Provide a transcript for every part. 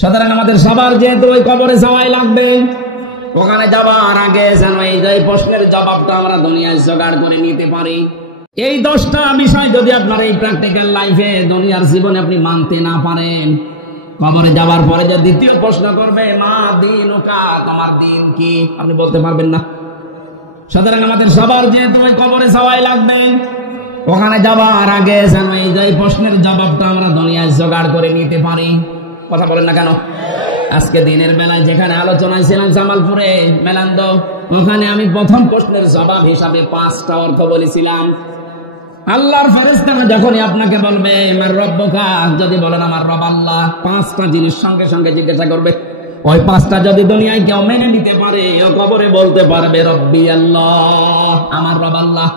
সুতরাং আমাদের সবার যেহেতু ওই কবরে যাওয়াই লাগবে, ওখানে যাওয়ার আগে যেন এই যে প্রশ্নের জবাবটা আমরা দুনিয়ায় জোগাড় করে নিতে পারি। এই 10টা বিষয় যদি আপনার এই প্র্যাকটিক্যাল লাইফে দুনিয়ার জীবনে আপনি মানতে না পারেন, কবরে যাওয়ার পরে যে দ্বিতীয় প্রশ্ন করবে মা দীনুকা, তোমার দিন কি, আপনি বলতে পারবেন না। সুতরাং আমাদের সবার যেহেতু ওই কবরে যাওয়াই লাগবে, ওখানে যাওয়ার আগে যেন এই যে প্রশ্নের জবাবটা আমরা দুনিয়ায় জোগাড় করে নিতে পারি। কথা বলেন না কেন? আজকে দিনের বেলায় যেখানে আলোচনায় ছিলাম জামালপুরে মেলান্দ, ওখানে আমি প্রথম প্রশ্নের জবাব হিসাবে 5টা অর্থ বলেছিলাম। আল্লাহর ফেরেশতারা যখনই আপনাকে বলবে আমার রব্বুকা, যদি বলেন আমার রব আল্লাহ, 5টা জিনিস সঙ্গে সঙ্গে জিজ্ঞাসা করবে। ওই 5টা যদি দুনিয়ায় কেউ মেনে নিতে পারে, ও কবরে বলতে পারবে রব্বি আল্লাহ, আমার রব আল্লাহ।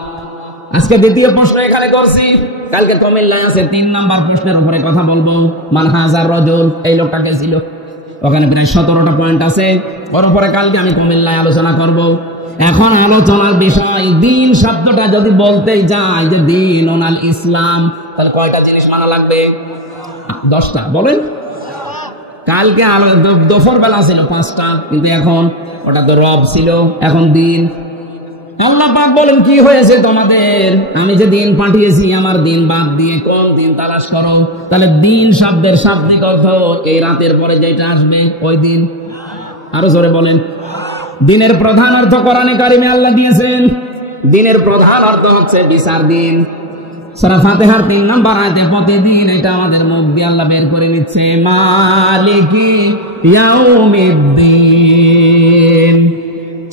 আজকে দ্বিতীয় প্রশ্ন এখানে করছি, কালকে কুমিল্লায় আছে 3 নাম্বার প্রশ্নের উপরে কথা বলবো। মান হাজার রজুল, এই লোকটা কে ছিল? ওখানে প্রায় 17টা পয়েন্ট আছে, ওর উপরে কালকে আমি কুমিল্লায় আলোচনা করব। এখন আলোচনার বিষয় দিন শব্দটা যদি বলতেই যায় যে দিন ওনাল ইসলাম, তাহলে কয়টা জিনিস মানা লাগবে? 10টা। বলেন, কালকে দুপুর বেলা ছিল 5টা, কিন্তু এখন ওটা তো রব ছিল, এখন দিন। আল্লাহ পাক বলেন কি হয়েছে তোমাদের, আমি যে দিন পাঠিয়েছি আমার দিন বাদ দিয়ে কোন দিন তালাশ করো। তাহলে দিন শব্দের শাব্দিক অর্থ এই রাতের পরে যেটা আসবে ওই দিন। আরো জোরে বলেন। দিনের প্রধান অর্থ কোরআনে কারিমে আল্লাহ দিয়েছেন, দিনের প্রধান অর্থ হচ্ছে বিচার দিন। সূরা ফাতিহার 3 নাম্বার আয়াতে প্রতিদিন এটা আমাদের মুখ দিয়ে আল্লাহ বের করে নিচ্ছে, মালিকি ইয়াউমিদ্দিন।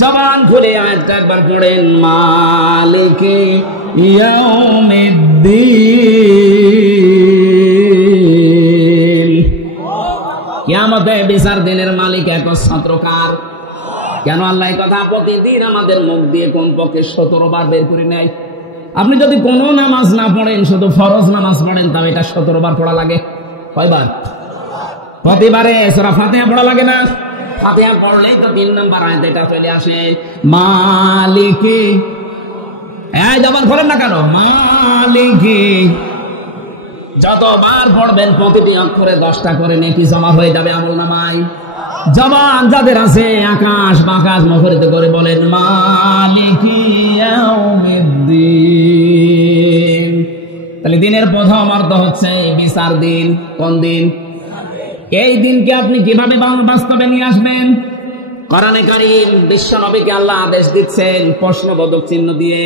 জবান খুলে আয়াতটা একবার পড়েন, মালিকি ইয়াউমিদ্দিন। কিয়ামতে বিচার দিনের মালিক একচ্ছত্র কার? কেন আল্লাহ এই কথা প্রতিদিন আমাদের মুখ দিয়ে কমপক্ষে 17 বার বের করে নেয়? আপনি যদি কোনো নামাজ না পড়েন, শুধু ফরজ নামাজ পড়েন, তবে এটা 17 বার পড়া লাগে। কয়বার? প্রতিবারে সূরা ফাতিহা পড়া লাগে না? ফাতিহা পড়লেই তো 3 নাম্বার আয়াতে এটা চলে আসে, মালিকি। এই জবান খোলেন না কেন? মালিকি। যতবার পড়বেন প্রতিটি অক্ষরে 10টা করে নেকি জমা হয়ে যাবে আমলনামায়। জবান যাদের আছে আকাশ বাকাশ মুখরিত করে বলেন, মালিকি ইয়াউমিদ্দিন। তাহলে দিনের প্রথম অর্থ হচ্ছে বিচার দিন। কোন দিন? এই দিনকে আপনি কিভাবে বাস্তবে নিয়ে আসবেন? কোরআনে কারীম বিশ্ব নবীকে আল্লাহ আদেশ দিচ্ছেন প্রশ্নবোধক চিহ্ন দিয়ে,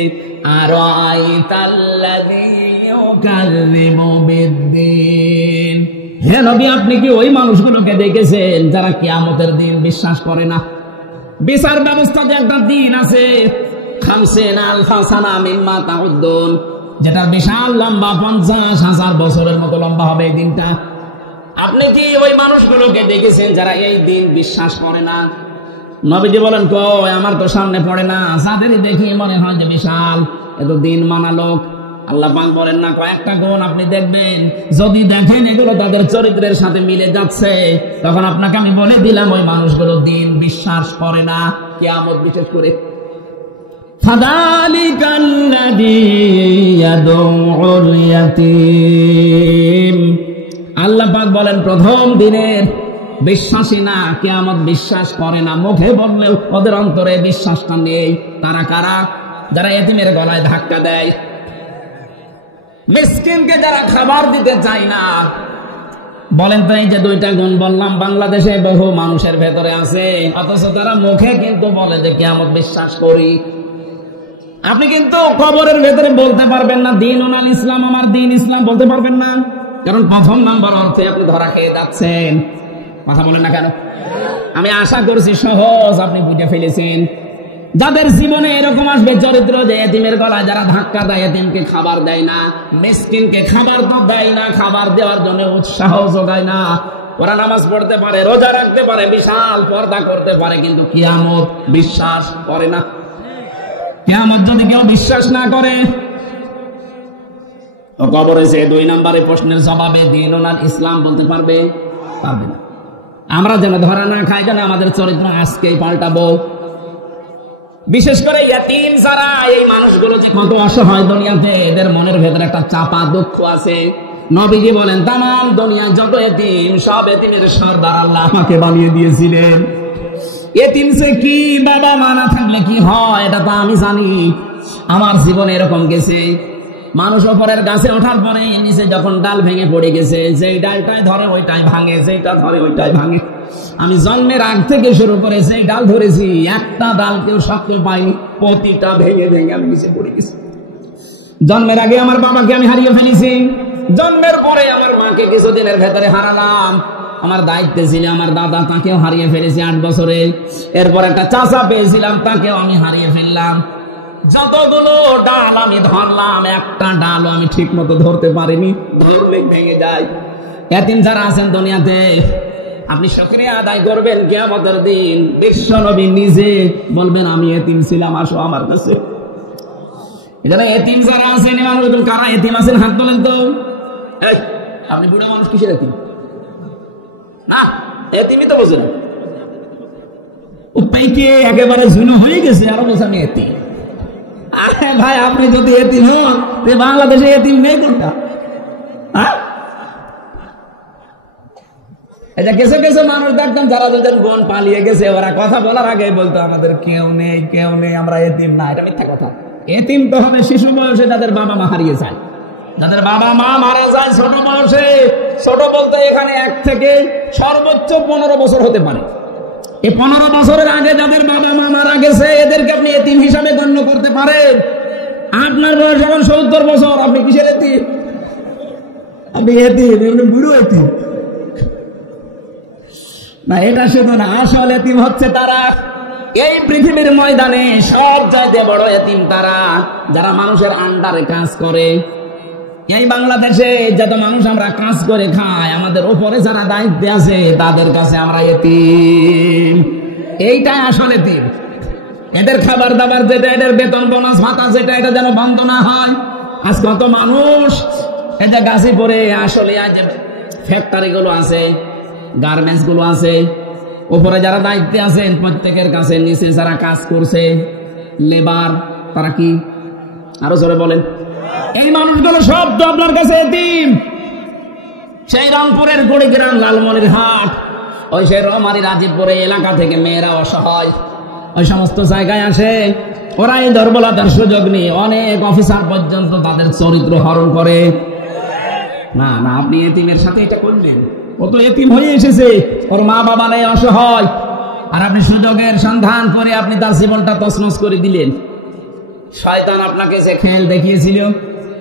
আরাআইতাল্লাযী ইউকাযযিবু বিদ্দীন। হে নবী, আপনি কি ওই মানুষগুলোকে দেখেছেন যারা কিয়ামতের দিন বিশ্বাস করে না? বিচার ব্যবস্থা যে একটা দিন আছে, 50,000 সানা মিম্মা তাউদ্দুন, যেটা বিশাল লম্বা, 50,000 বছরের মতো লম্বা হবে এই দিনটা। আপনি কি ওই মানুষগুলোকে দেখেছেন যারা এই দিন বিশ্বাস করে না? নবীজি বলেন, কই, আমার তো সামনে পড়ে না, যাদেরই দেখি মনে হয় যে বিশাল, এত দিন মানা লোক। আল্লাহ পাক বলেন না, কয়েকটা গুণ আপনি দেখবেন, যদি দেখেন এগুলো তাদের চরিত্রের সাথে মিলে যাচ্ছে, তখন আপনাকে আমি বলে দিলাম ওই মানুষগুলো দিন বিশ্বাস করে না, কিয়ামত বিশেষ করে। ফাযালিকাল্লাযী ইয়াদউল ইয়াতীম। আল্লাহ পাক বলেন প্রথম দিনের বিশ্বাসী না, কিয়ামত বিশ্বাস করে না, মুখে বললেও ওদের অন্তরে বিশ্বাসটা নেই। তারা কারা? যারা এতিমের গলায় ধাক্কা দেয়, মিসকিনকে যারা খাবার দিতে চায় না। বলেন তো, এই যে 2টা গুণ বললাম বাংলাদেশে বহু মানুষের ভেতরে আছে, অথচ তারা মুখে কিন্তু বলে যে কিয়ামত বিশ্বাস করি। আপনি কিন্তু কবরের ভেতরে বলতে পারবেন না দিন ওনাল ইসলাম, আমার দিন ইসলাম, বলতে পারবেন না, কারণ প্রথম নাম্বার অর্থে আপনি ধরা খেয়ে যাচ্ছেন। কথা বলেন না কেন? আমি আশা করছি সহজ আপনি বুঝে ফেলেছেন। যাদের জীবনে এরকম আসবে চরিত্র, যে এতিমের গলায় যারা ধাক্কা দেয়, এতিমকে খাবার দেয় না, মিসকিনকে খাবার তো দেয় না, খাবার দেওয়ার জন্য উৎসাহ যোগায় না। ওরা নামাজ পড়তে পারে, রোজা রাখতে পারে, বিশাল পর্দা করতে পারে, কিন্তু কিয়ামত বিশ্বাস করে না। কিয়ামত যদি কেউ বিশ্বাস না করে, কবরে যে 2 নম্বরে প্রশ্নের জবাবে দিন ওনার ইসলাম বলতে পারবে? পারবে না। আমরা যেন ধরা না খাই, যেন আমাদের চরিত্র আজকেই পাল্টাবো। বিশেষ করে ইয়াতীম যারা, এই মানুষগুলো যে কত অসহায় দুনিয়াতে, এদের মনের ভেতরে একটা চাপা দুঃখ আছে। নবীজি বলেন তামাম দুনিয়া যত এতিম সব এতিমের সর্দার আল্লাহ আমাকে বানিয়ে দিয়েছিলেন। এতিম সে কি বাবা মা না থাকলে কি হয় এটা তো আমি জানি। আমার জীবনে এরকম গেছে, মানুষ ওপরের গাছে ওঠার পরে নিচে যখন ডাল ভেঙে পড়ে গেছে, যেই ডালটাই ধরে ওইটাই ভাঙে, যেইটা ধরে ওইটাই ভাঙে। আমি জন্মের আগ থেকে শুরু করে সেই ডাল ধরেছি, একটা ডাল কেউ শক্ত পাইনি, প্রতিটা ভেঙে ভেঙে আমি নিচে পড়ে গেছি। জন্মের আগে আমার বাবাকে আমি হারিয়ে ফেলেছি, জন্মের পরে আমার মাকে কিছুদিনের ভেতরে হারালাম। আমার দায়িত্বে ছিল আমার দাদা, তাকেও হারিয়ে ফেলেছি 8 বছরে। এরপর একটা চাচা পেয়েছিলাম, তাকেও আমি হারিয়ে ফেললাম। যতগুলো ডাল আমি ধরলাম, একটা ডালও আমি ঠিক মতো ধরতে পারিনি, ধরলে ভেঙে যায়। এতিম যারা আছেন দুনিয়াতে আপনি শুকরিয়া আদায় করবেন কিয়ামতের দিন। বিশ্ব নবী নিজে বলবেন আমি এতিম ছিলাম, আসো আমার কাছে। এখানে এতিম যারা আছেন মানুষ, কারা এতিম আছেন হাত তোলেন তো। আপনি বুড়া মানুষ, কিসের এতিম? না, এতিমই তো বোঝেন। ও পাইকে একেবারে ঝুনো হয়ে গেছে, আরো বলছে আমি এতিম। আরে ভাই, আপনি যদি এতিম হন, বাংলাদেশে এতিম নেই কোনটা? এটা কিছু কিছু মানুষ দেখতাম যারা দুজন বোন পালিয়ে গেছে, ওরা কথা বলার আগে বলতো আমাদের কেউ নেই, কেউ নেই, আমরা এতিম না। এটা মিথ্যা কথা। এতিম তো হবে শিশু বয়সে যাদের বাবা মা হারিয়ে যায়, যাদের বাবা মা মারা যায় ছোট বয়সে। ছোট বলতে এখানে 1 থেকে সর্বোচ্চ 15 বছর হতে পারে। এই 15 বছরের আগে যাদের বাবা মা মারা গেছে, এদেরকে আপনি এতিম হিসাবে গণ্য করতে পারেন। আপনার বয়স এখন 70 বছর, আপনি কিসের এতিম? আপনি এতিম, বুড়ো এতিম না। এটা শুধু না, আসল এতিম হচ্ছে তারা এই পৃথিবীর ময়দানে সব চাইতে বড় এতিম তারা যারা মানুষের আন্ডারে কাজ করে। এই বাংলাদেশে যত মানুষ আমরা কাজ করে খাই, আমাদের উপরে যারা দায়িত্বে আছে তাদের কাছে আমরা এতিম। এইটাই আসলে এতিম। এদের খাবার দাবার যেটা, এদের বেতন বোনাস ভাতা যেটা, এটা যেন বন্ধ না হয়। আজ কত মানুষ এটা গাছে পড়ে, আসলে আজ ফ্যাক্টরি গুলো আছে, গার্মেন্টস গুলো আছে, উপরে যারা দায়িত্বে আছেন প্রত্যেকের কাছে নিচে যারা কাজ করছে লেবার, তারা কি আরো জোরে বলেন? এই মানুষগুলো সব তো আপনার কাছে এতিম। সেই রংপুরের কুড়িগ্রাম, লালমনিরহাট, ওই সেই রমারি রাজীবপুরে এলাকা থেকে মেয়েরা অসহায় ওই সমস্ত জায়গায় আসে। ওরা এই দুর্বলতার সুযোগ নিয়ে অনেক অফিসার পর্যন্ত তাদের চরিত্র হরণ করে। না না, আপনি এতিমের সাথে এটা করলেন। ও তো এতিম হয়ে এসেছে, ওর মা বাবা নেই, অসহায়, আর আপনি সুযোগের সন্ধান করে আপনি তার জীবনটা তছনছ করে দিলেন। শয়তান আপনাকে যে খেল দেখিয়েছিল,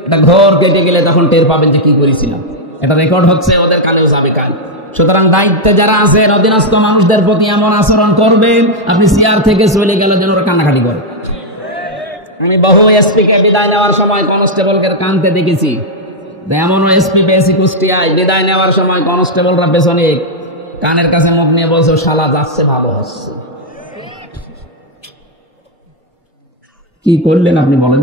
এটা ঘর কেটে গেলে তখন টের পাবেন যে কি করেছিলাম। এটা রেকর্ড হচ্ছে, ওদের কানেও যাবে কান। সুতরাং দায়িত্বে যারা আছেন অধীনস্থ মানুষদের প্রতি এমন আচরণ করবেন, আপনি চেয়ার থেকে চলে গেলে যেন ওরা কান্নাকাটি করে। আমি বহু এসপিকে বিদায় নেওয়ার সময় কনস্টেবলকে কানতে দেখেছি। এমনও এসপি পেয়েছি কুষ্টিয়ায়, বিদায় নেওয়ার সময় কনস্টেবলরা পেছনে কানের কাছে মুখ নিয়ে বলছে শালা যাচ্ছে ভালো হচ্ছে। কি করলেন আপনি বলেন?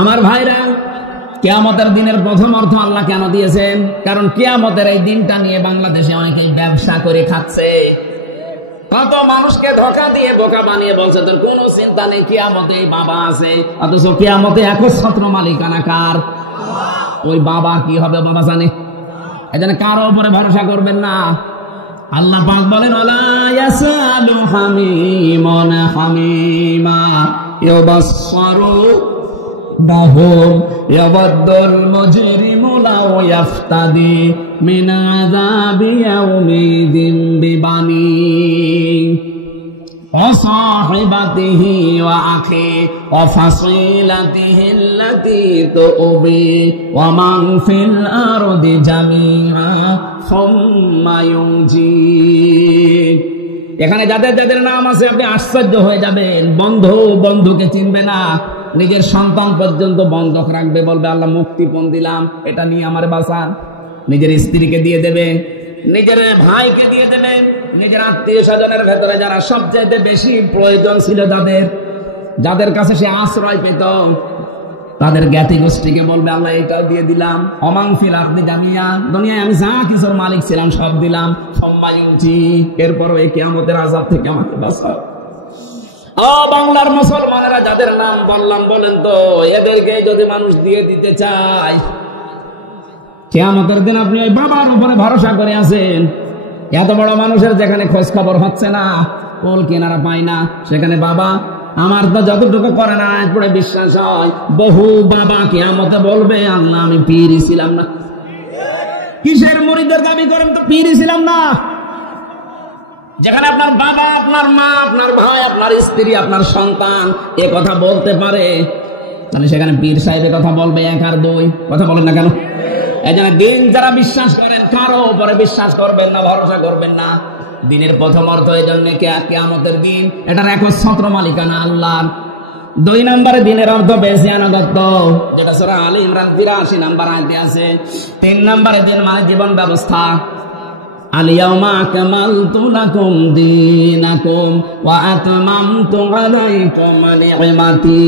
আমার ভাইরা, কিয়ামতের দিনের প্রথম অর্থ আল্লাহ কেন দিয়েছেন? কারণ কিয়ামতের এই দিনটা নিয়ে বাংলাদেশে অনেকেই ব্যবসা করে খাচ্ছে। কত মানুষকে ধোঁকা দিয়ে বোকা বানিয়ে বলছে তোর কোনো চিন্তা নেই, কিয়ামতে বাবা আছে, অথচ কিয়ামতে একচ্ছত্র মালিকানা কার? ওই বাবা কি হবে বাবা জানে। এজন্য কারো উপরে ভরসা করবেন না। আল্লাহ পাক বলেন ওয়ালা ইয়াসালু হামিমুন হামিমা ইউবাসসারু বাহুম ইয়াবাদুল মুজরিমু লাউ ইয়াফতাদি মিন আযাবি ইয়াউমিদিন বিবানি ওয়া সাহিবাতিহি ওয়া আখি ওয়া ফাসিলাতিহি আল্লাতী তুবি ওয়া মান ফিল আরদি জামিআ সুম্মা ইউজি। এখানে যাদের যাদের নাম আছে আপনি আশ্চর্য হয়ে যাবেন। বন্ধু বন্ধুকে চিনবে না, নিজের সন্তান পর্যন্ত বন্ধক রাখবে, বলবে আল্লাহ মুক্তিপণ দিলাম, এটা নিয়ে আমার বাঁচান। নিজের স্ত্রীকে দিয়ে দেবে, নিজের ভাইকে দিয়ে দেবে, নিজের আত্মীয় স্বজনের ভেতরে যারা সবচেয়ে বেশি প্রয়োজন ছিল, যাদের কাছে সে আশ্রয় পেত, তাদের জ্ঞাতি গোষ্ঠীকে বলবে আল্লাহ এটাও দিয়ে দিলাম। অমাংফিল আপনি জামিয়া, দুনিয়ায় আমি যা কিছুর মালিক ছিলাম সব দিলাম। সম্মায়ুজি, এরপরও এই কিয়ামতের আযাব থেকে আমাকে বাঁচাও। ও বাংলার মুসলমানেরা যাদের নাম বললাম, বলেন তো এদেরকে যদি মানুষ দিয়ে দিতে চায়, কিয়ামতের দিন আপনি ওই বাবার উপরে ভরসা করে আছেন। এত বড় মানুষের যেখানে খোঁজ খবর হচ্ছে না, কোল কিনারা পায় না, সেখানে বাবা আমার তো যতটুকু করে না পড়ে বিশ্বাস হয়, বহু বাবা কিয়ামতে বলবে আল্লাহ আমি পীরই ছিলাম না। কিসের মুরিদের দাবি করেন তো পীরই ছিলাম না? যেখানে আপনার বাবা, আপনার মা, আপনার ভাই, আপনার স্ত্রী, আপনার সন্তান এ কথা বলতে পারে, তাহলে সেখানে পীর সাহেবের কথা বলবে এক আর দুই? কথা বলেন না কেন? এই জন্য দিন যারা বিশ্বাস করেন কারো উপরে বিশ্বাস করবেন না, ভরসা করবেন না। দিনের প্রথম অর্থ এই জন্য কিয়ামতের দিন, এটার একচ্ছত্র মালিকানা আল্লাহর। 2 নম্বরে দিনের অর্থ বেশি আনুগত্য, যেটা সূরা আলে ইমরান 83 নম্বর আয়াতে আছে। 3 নম্বরে দিন মানে জীবন ব্যবস্থা। আল-ইয়াওমা আকমালতু লাকুম দীনাকুম ওয়া আতমামতু আলাইকুম নি'মাতি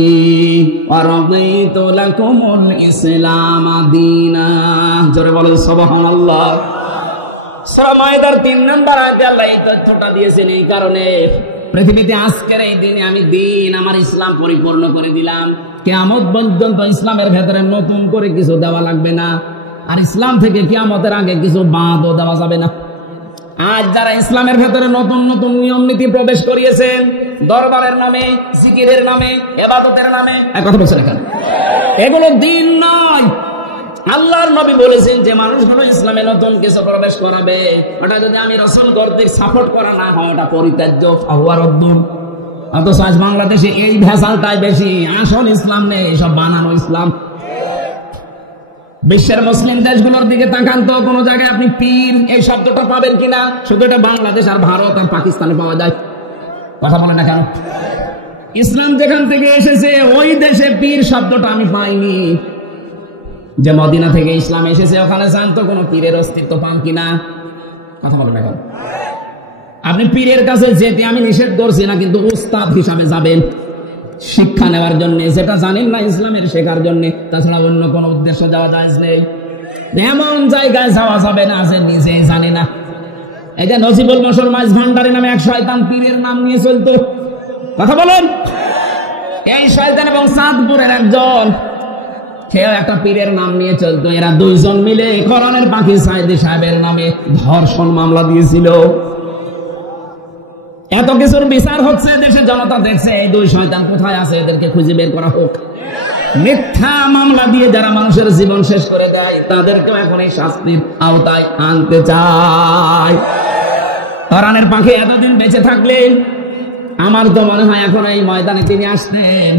ওয়া রাদিতু লাকুমুল ইসলাম দীনা। জোরে বলেন সুবহানাল্লাহ। সূরা মায়েদার 3 নম্বর আয়াতে আল্লাহ এই তথ্যটা দিয়েছেন এই কারণে, পৃথিবীতে আজকের এই দিনে আমি দিন আমার ইসলাম পরিপূর্ণ করে দিলাম। কিয়ামত পর্যন্ত ইসলামের ভেতরে নতুন করে কিছু দেওয়া লাগবে না, আর ইসলাম থেকে কিয়ামতের আগে কিছু বাদও দেওয়া যাবে না। আজ যারা ইসলামের ভেতরে নতুন নতুন নিয়ম নীতি প্রবেশ করিয়েছেন, দরবারের নামে, জিকিরের নামে, ইবাদতের নামে, কথা বলছেন এখানে, এগুলো দিন নয়। আল্লাহর নবী বলেছেন যে মানুষগুলো ইসলামে নতুন কিছু প্রবেশ করাবে, ওটা যদি আমি রাসূল কর্তৃক সাপোর্ট করা না হয় ওটা পরিত্যাজ্য, ফাহুয়া রদ্দুন। অথচ আজ বাংলাদেশে এই ভেজালটাই বেশি, আসল ইসলাম নেই, সব বানানো ইসলাম। বিশ্বের মুসলিম দেশগুলোর দিকে তাকান তো, কোন জায়গায় আপনি পীর এই শব্দটা পাবেন কিনা? শুধু এটা বাংলাদেশ আর ভারত আর পাকিস্তানে পাওয়া যায়। কথা বলে না কেন? ইসলাম যেখান থেকে এসেছে ওই দেশে পীর শব্দটা আমি পাইনি। যে মদিনা থেকে ইসলাম এসেছে ওখানে যান তো কোন পীরের অস্তিত্ব পান কিনা? কথা বলে না কেন? আপনি পীরের কাছে যেতে আমি নিষেধ করছি না, কিন্তু উস্তাদ হিসাবে যাবেন শিক্ষা নেওয়ার জন্য, যেটা জানেন না ইসলামের শেখার জন্য, তাছাড়া অন্য কোন উদ্দেশ্য যাওয়া জায়েজ নেই। এমন জায়গায় যাওয়া যাবে না যে নিজেই জানে না। এই যে নজিবুল বশর মাইজ ভান্ডারী নামে এক শয়তান পীরের নাম নিয়ে চলতো, কথা বলেন, এই শয়তান এবং চাঁদপুরের একজন কেউ একটা পীরের নাম নিয়ে চলতো। এরা দুইজন মিলে কোরআনের পাখি সাইদি সাহেবের নামে ধর্ষণ মামলা দিয়েছিল। এত কিছুর বিচার হচ্ছে, দেশে জনতা দেখছে, এই দুই শয়তান কোথায় আছে, এদেরকে খুঁজে বের করা হোক। মিথ্যা মামলা দিয়ে যারা মানুষের জীবন শেষ করে দেয় তাদেরকেও এখন এই শাস্তির আওতায় আনতে চায়। কোরআনের পাখি এতদিন বেঁচে থাকলেন, আমার তো মনে হয় এখন এই ময়দানে তিনি আসতেন।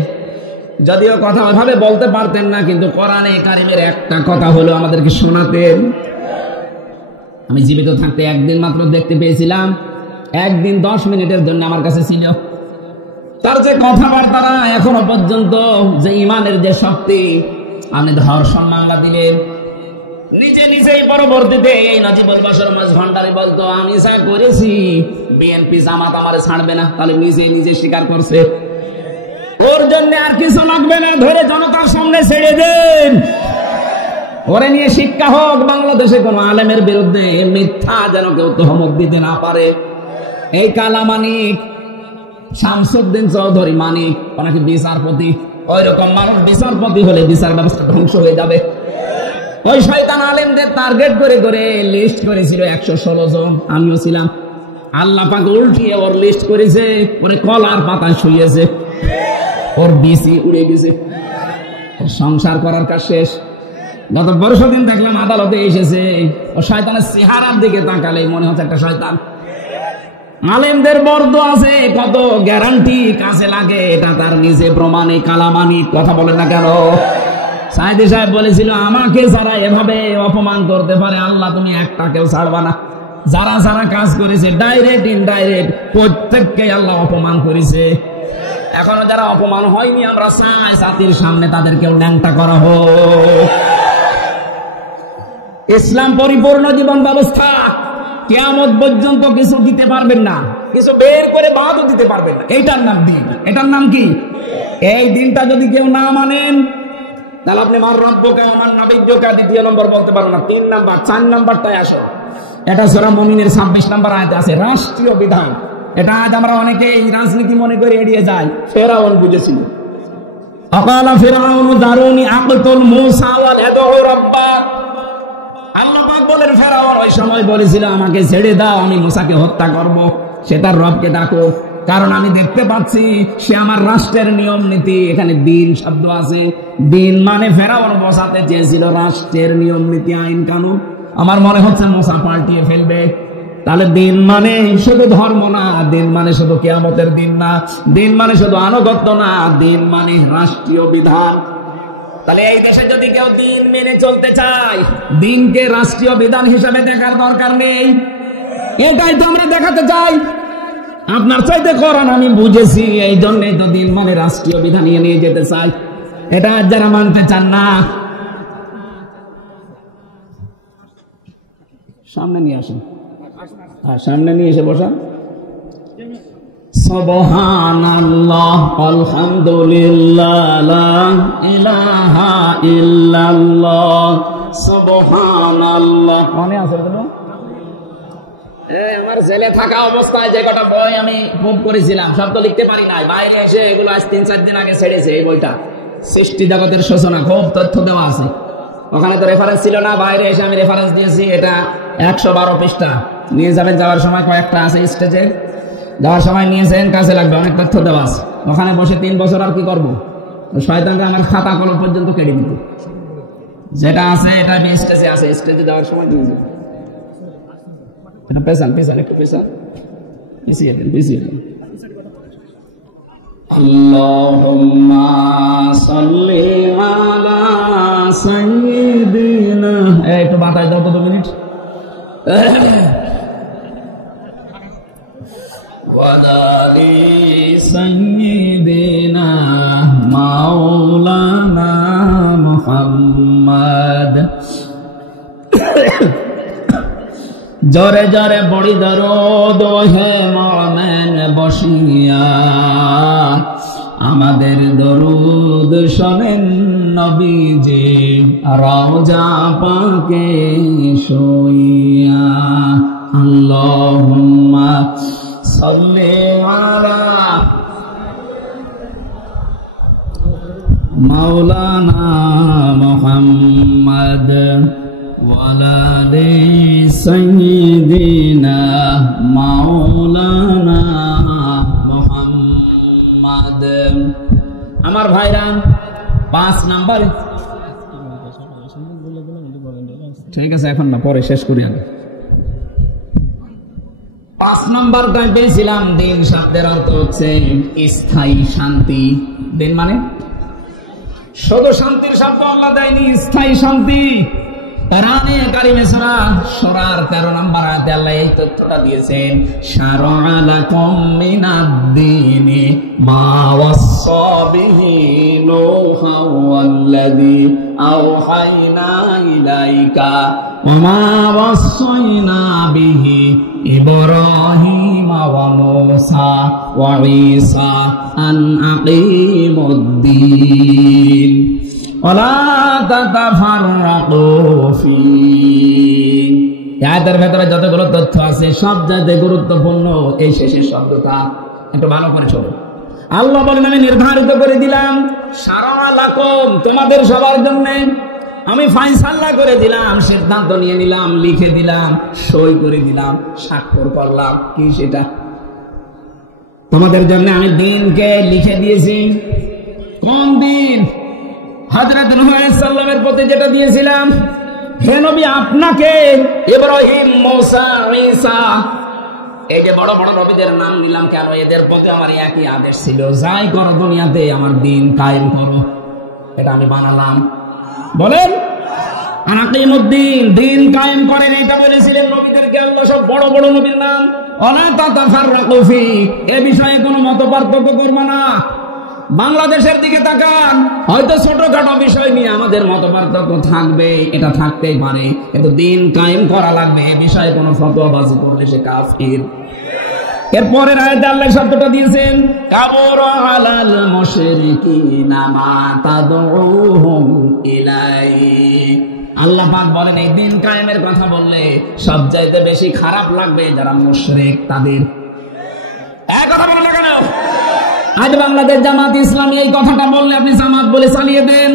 যদিও কথা ওইভাবে বলতে পারতেন না, কিন্তু কোরআনে কারিমের একটা কথা হলো আমাদেরকে শোনাতেন। আমি জীবিত থাকতে একদিন মাত্র দেখতে পেয়েছিলাম, একদিন 10 মিনিটের জন্য আমার কাছে ছিল। তার যে কথাবার্তা এখনো পর্যন্ত, যে ইমানের যে শক্তি, আপনি ধর্ষণ মামলা দিলেন নিজে নিজেই। পরবর্তীতে এই নজিবুল বশর মাইজ ভান্ডারী বলতো আমি যা করেছি বিএনপি জামাত আমারে ছাড়বে না, তাহলে নিজে নিজে স্বীকার করছে। ওর জন্য আর কিছু লাগবে না, ধরে জনতার সামনে ছেড়ে দেন, ওরে নিয়ে শিক্ষা হোক। বাংলাদেশে কোন আলেমের বিরুদ্ধে মিথ্যা যেন কেউ তহমত দিতে না পারে। এই কালা মানিক, শামসুদ্দিন চৌধুরী মানিক, ওনাকে বিচারপতি, ওই রকম মানুষ বিচারপতি হলে বিচার ব্যবস্থা ধ্বংস হয়ে যাবে। ওই শয়তান আলেমদের টার্গেট করে করে লিস্ট করেছিল 116 জন, আমিও ছিলাম। আল্লাহ পাক উল্টিয়ে ওর লিস্ট করেছে, ওরে কলার পাতায় শুয়েছে, ওর বিসি উড়ে গেছে, সংসার করার কাজ শেষ। গত পরশুদিন দেখলাম আদালতে এসেছে, ও শয়তানের চেহারার দিকে তাকালে মনে হচ্ছে একটা শয়তান। আলেমদের বর্দ আছে, কত গ্যারান্টি কাছে লাগে, এটা তার নিজে প্রমাণে কালামানি। কথা বলেন না কেন? সাইদি সাহেব বলেছিল আমাকে যারা এভাবে অপমান করতে পারে আল্লাহ তুমি একটাকেও ছাড়বা না। যারা যারা কাজ করেছে ডাইরেক্ট ইনডাইরেক্ট প্রত্যেককে আল্লাহ অপমান করেছে। এখনো যারা অপমান হয়নি আমরা চাই জাতির সামনে তাদেরকেও ন্যাংটা করা হোক। ইসলাম পরিপূর্ণ জীবন ব্যবস্থা, কিয়ামত পর্যন্ত কিছু দিতে পারবেন না, কিছু বের করে বাদও দিতে পারবেন না। এইটার নাম দিন। এটার নাম কি? এই দিনটা যদি কেউ না মানেন তাহলে আপনি মার রব্বুকা আমার নবিয়্যুকা দ্বিতীয় নম্বর বলতে পারো না, 3 নাম্বার 4 নাম্বারটাই আসো। এটা সূরা মুমিনের 26 নম্বর আয়াতে আছে, রাষ্ট্রীয় বিধান। এটা আজ আমরা অনেকে রাজনীতি মনে করে এড়িয়ে যাই। ফেরাউন বুঝেছিল। আকালা ফিরআউন দারুনি আকতুল মূসা ওয়া আদউ রাব্বা। আল্লাহ পাক বলেন ফেরাউন ওই সময় বলেছিল আমাকে ছেড়ে দাও, আমি মূসাকে হত্যা করব, সে তার রবকে ডাকো, কারণ আমি দেখতে পাচ্ছি সে আমার রাষ্ট্রের নিয়ম নীতি। এখানে দিন শব্দ আছে। দিন মানে ফেরাউন বসাতে চেয়েছিল রাষ্ট্রের নিয়ম নীতি, আইন কানুন। আমার মনে হচ্ছে মূসা পাল্টিয়ে ফেলবে। তাহলে দিন মানে শুধু ধর্ম না, দিন মানে শুধু কিয়ামতের দিন না, দিন মানে শুধু আনুগত্য না, দিন মানে রাষ্ট্রীয় বিধান। তাহলে এই দেশে যদি কেউ দিন মেনে চলতে চায়, দিনকে রাষ্ট্রীয় বিধান হিসেবে দেখার দরকার নেই। এটাই তো আমরা দেখাতে চাই। আপনার চাইতে কোরআন আমি বুঝেছি, এই জন্যই তো দিন মানে রাষ্ট্রীয় বিধান নিয়ে যেতে চাই। এটা যারা মানতে চান না, সামনে নিয়ে আসেন। সামনে নিয়ে এসে বসা। সুবহানাল্লাহ আলহামদুলিল্লাহ লা ইলাহা ইল্লাল্লাহ সুবহানাল্লাহ। মনে আছে তো? আমার ছেলে থাকা অবস্থায় যে কটা বই আমি খুব করেছিলাম সব তো লিখতে পারি নাই, বাইরে এসে এগুলো আজ 3-4 দিন আগে ছেড়েছে। এই বইটা সৃষ্টি জগতের সূচনা, খুব তথ্য দেওয়া আছে। ওখানে তো রেফারেন্স ছিল না, বাইরে এসে আমি রেফারেন্স দিয়েছি। এটা 112 পৃষ্ঠা। নিয়ে যাবেন, যাওয়ার সময় কয়েকটা আছে স্টেজে, যাওয়ার সময় নিয়েছেন, কাছে লাগবে, অনেক তথ্য দেওয়া আছে। ওখানে বসে 3 বছর আর কি করবো? শয়তানকে আমার খাতা কলম পর্যন্ত কেড়ে দিত। যেটা আছে এটা আমি স্টেজে আছে, স্টেজে যাওয়ার সময় নিয়ে যাবেন। পেছান পেছান একটু পেছান, পিছিয়ে দেন পিছিয়ে দেন। আল্লাহুম্মা সাল্লি আলা সাইয়্যিদিনা। একটু বাতাস দাও তো 2 মিনিট। ওয়াদারি সাইয়্যিদিনা মাওলানা মুহাম্মদ। জরে জরে বড়ি দরদ হে মোমেন বসিয়া, আমাদের দরুদ শোনেন নবীজি রওজা পাকে শুইয়া। আল্লাহুম্মা সাল্লি আলা মাওলানা মুহাম্মদ ওয়ালা আলি সাইয়্যিদিনা মাওলানা মুহাম্মদ। আমার ভাইরা 5 নাম্বার, ঠিক আছে এখন না, পরে শেষ করি আমি। 5 নাম্বারটাই পেয়েছিলাম দিন শব্দের অর্থ হচ্ছে স্থায়ী শান্তি। দিন মানে শুধু শান্তির শব্দ আল্লাহ দেয়নি, স্থায়ী শান্তি। কোরআনে কারিমে সূরা সূরার 13 নম্বর আয়াতে আল্লাহ এই তথ্যটা দিয়েছেন, শারআ লাকুম মিনাদ-দীনি মা ওয়াসসা বিহি নূহা ওয়াল্লাযী আওহাইনা ইলাইকা ওয়া মা ওয়াসাইনা বিহি ইব্রাহিমা ওয়া মূসা ওয়া ঈসা আন আকিমুদ-দীন ওয়ালা তাতাফাররাকু ফীহি। আয়াতের ভেতরে যতগুলো তথ্য আছে সব যাতে গুরুত্বপূর্ণ এই শেষের শব্দটা একটু ভালো করে শোনো। আল্লাহ বলেন আমি নির্ধারিত করে দিলাম, শারআ লাকুম তোমাদের সবার জন্য আমি ফায়সালা করে দিলাম, সিদ্ধান্ত নিয়ে নিলাম, লিখে দিলাম, সই করে দিলাম, স্বাক্ষর করলাম। কি সেটা? তোমাদের জন্য আমি দিনকে লিখে দিয়েছি। কোন দিন? হযরত নূহ আলাইহিস সালামের প্রতি যেটা দিয়েছিলাম, হে নবী আপনাকে ইব্রাহিম, মূসা, ঈসা, এই যে বড় বড় নবীদের নাম নিলাম কেন? এদের প্রতি আমার একই আদেশ ছিল, যাই করো দুনিয়াতে আমার দিন কায়েম করো। এটা আমি বানালাম। বলেন আনাকিমুদ্দিন, দিন কায়েম করেন, এটা বলেছিলেন নবীদেরকে আল্লাহ। সব বড় বড় নবীর নাম। ওয়ালা তাতাফাররাকু ফি, এই বিষয়ে কোনো মতপার্থক্য করবে না। বাংলাদেশের দিকে তাকান, হয়তো ছোটখাটো বিষয় নিয়ে আমাদের মতপার্থক্য থাকবে, এটা থাকতেই পারে, কিন্তু দিন কায়েম করা লাগবে। এই বিষয়ে কোনো ফতোয়াবাজি করলে সে কাফির। এরপরের আয়াতে আল্লাহ শব্দটা দিয়েছেন, কাবুরা আলাল মুশরিকিনা মা তাদউহুম ইলাইহি। আল্লাহ পাক বলেন এই দিন কায়েমের কথা বললে সবচাইতে বেশি খারাপ লাগবে যারা মুশরিক তাদের। এক কথা বলেন না কেন? আজ বাংলাদেশ জামাত ইসলামী এই কথাটা বললে আপনি জামাত বলে চালিয়ে দেন,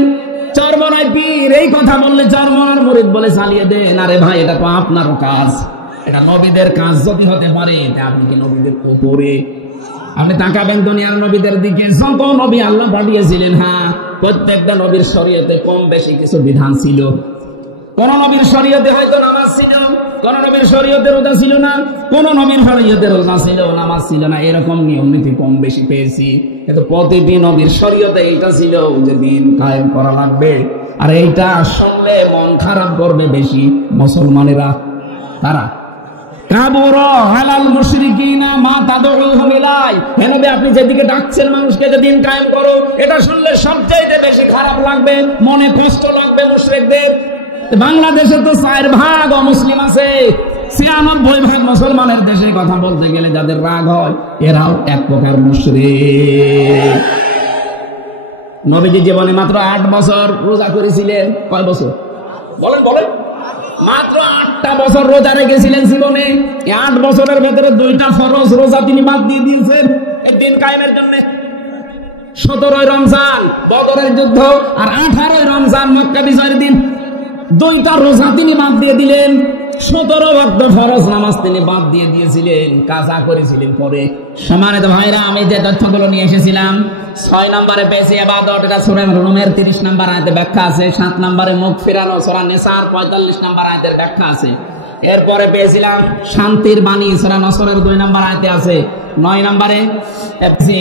চরমনায় পীর এই কথা বললে চরমনার মুরিদ বলে চালিয়ে দেন। আরে ভাই, এটা তো আপনারও কাজ, এটা নবীদের কাজ যদি হতে পারে, আপনি কি নবীদের উপরে? আপনি তাকাবেন দুনিয়ার নবীদের দিকে, যত নবী আল্লাহ পাঠিয়েছিলেন, হ্যাঁ প্রত্যেকটা নবীর শরীয়তে কম বেশি কিছু বিধান ছিল। কোন নবীর শরীয়তে হয়তো নামাজ ছিল, কোন নবীর শরীয়তে রোজা ছিল না, কোন নবীর শরীয়তে রোজা ছিল নামাজ ছিল না, এরকম নিয়ম নীতি কম বেশি পেয়েছি। কিন্তু প্রতিটি নবীর শরীয়তে এইটা ছিল যে দিন কায়েম করা লাগবে। আর এইটা শুনলে মন খারাপ করবে বেশি মুসলমানেরা। তারা আপনি যেদিকে ডাকছেন মানুষকে যে দিন কায়েম করো, এটা শুনলে সবচেয়ে বেশি খারাপ লাগবে, মনে কষ্ট লাগবে মুশরিকদের। বাংলাদেশে তো 4 ভাগ অমুসলিম আছে, 96% মুসলমানের দেশে কথা বলতে গেলে যাদের রাগ হয়, এরাও এক প্রকার মুশরিক। নবীজি জীবনে মাত্র 8 বছর রোজা করেছিলেন। কয় বছর বলেন বলেন? মাত্র 8টা বছর রোজা রেখেছিলেন জীবনে। 8 বছরের ভেতরে 2টা ফরজ রোজা তিনি বাদ দিয়ে দিয়েছেন এই দিন কায়েমের জন্য। 17ই রমজান বদরের যুদ্ধ, আর 18ই রমজান মক্কা বিজয়ের দিন। 2টা রোজা তিনি বাদ দিয়ে দিলেন। 17 ওয়াক্ত ফরজ নামাজ তিনি বাদ দিয়ে দিয়েছিলেন, কাজা করেছিলেন পরে। সম্মানিত ভাইরা, আমি যে তথ্যগুলো নিয়ে এসেছিলাম, 6 নম্বরে পেয়েছি ইবাদত, এটা সূরা রুমের 30 নম্বর আয়াতে ব্যাখ্যা আছে। 7 নম্বরে মুখ ফেরানো, সূরা নিসার 45 নম্বর আয়াতের ব্যাখ্যা আছে। এরপরে পেয়েছিলাম শান্তির বাণী, সূরা নসরের 2 নম্বর আয়াতে আছে। 9 নম্বরে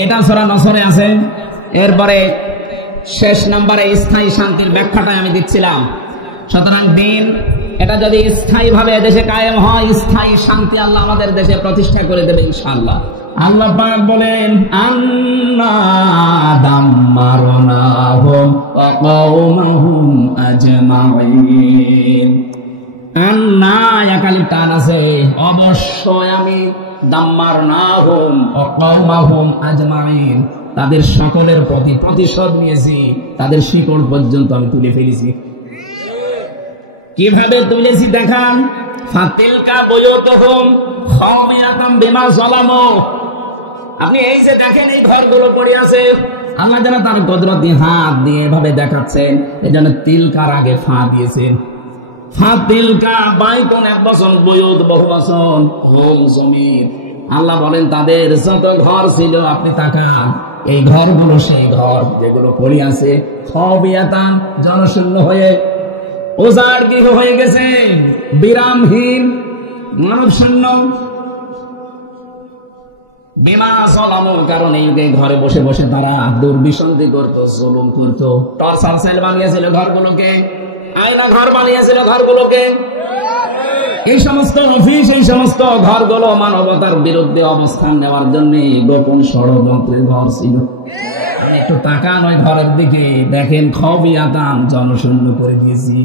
এটা সূরা নসরে আছে। এরপরে শেষ নম্বরে স্থায়ী শান্তির ব্যাখ্যাটা আমি দিচ্ছিলাম। সুতরাং দিন এটা যদি স্থায়ী ভাবে দেশে কায়েম হয়, স্থায়ী শান্তি আল্লাহ আমাদের দেশে প্রতিষ্ঠা করে দেবে ইনশাআল্লাহ। আল্লাহ পাক বলেন, আন্না দাম্মারনাহুম ওয়া কওমাহুম আজমাইন। আন্না একালি টান আছে, অবশ্যই আমি দাম্মারনাহুম ওয়া কওমাহুম আজমাইন, তাদের সকলের প্রতি প্রতিশোধ নিয়েছি, তাদের শিকড় পর্যন্ত আমি তুলে ফেলেছি। কিভাবে তুলেছি দেখান। ফাতিলকা বুয়ুতুহুম খাওয়ায়াতাম বিমা যালামু। আপনি এই যে দেখেন এই ঘরগুলো পড়ে আছে, আল্লাহ যেন তার কুদরতি হাত দিয়ে এভাবে দেখাচ্ছেন, এজন্য তিলকার আগে ফা দিয়েছেন। ফাতিলকা বাইতুন এক বচন, বুয়ুত বহু বচন, হুম জমির। আল্লাহ বলেন তাদের যত ঘর ছিল, আপনি তাকান এই ঘরগুলো সেই ঘর যেগুলো পড়ে আছে, খাওয়ায়াতাম জনশূন্য হয়ে, ওজার গৃহ হয়ে গেছে, বিরামহীন, মানব শূন্য। বিমা যালামুর কারণে ঘরে বসে বসে তারা দুর্বিসন্ধি করত, জুলুম করত, টর্চার সেল বানিয়েছিল ঘরগুলোকে, আয়না ঘর বানিয়েছিল ঘরগুলোকে। এই সমস্ত অফিস, এই সমস্ত ঘরগুলো মানবতার বিরুদ্ধে অবস্থান নেওয়ার জন্য গোপন ষড়যন্ত্রের ঘর ছিল। একটু তাকান ওই ঘরের দিকে, দেখেন খাওয়ায়াতাম জনশূন্য করে দিয়েছি।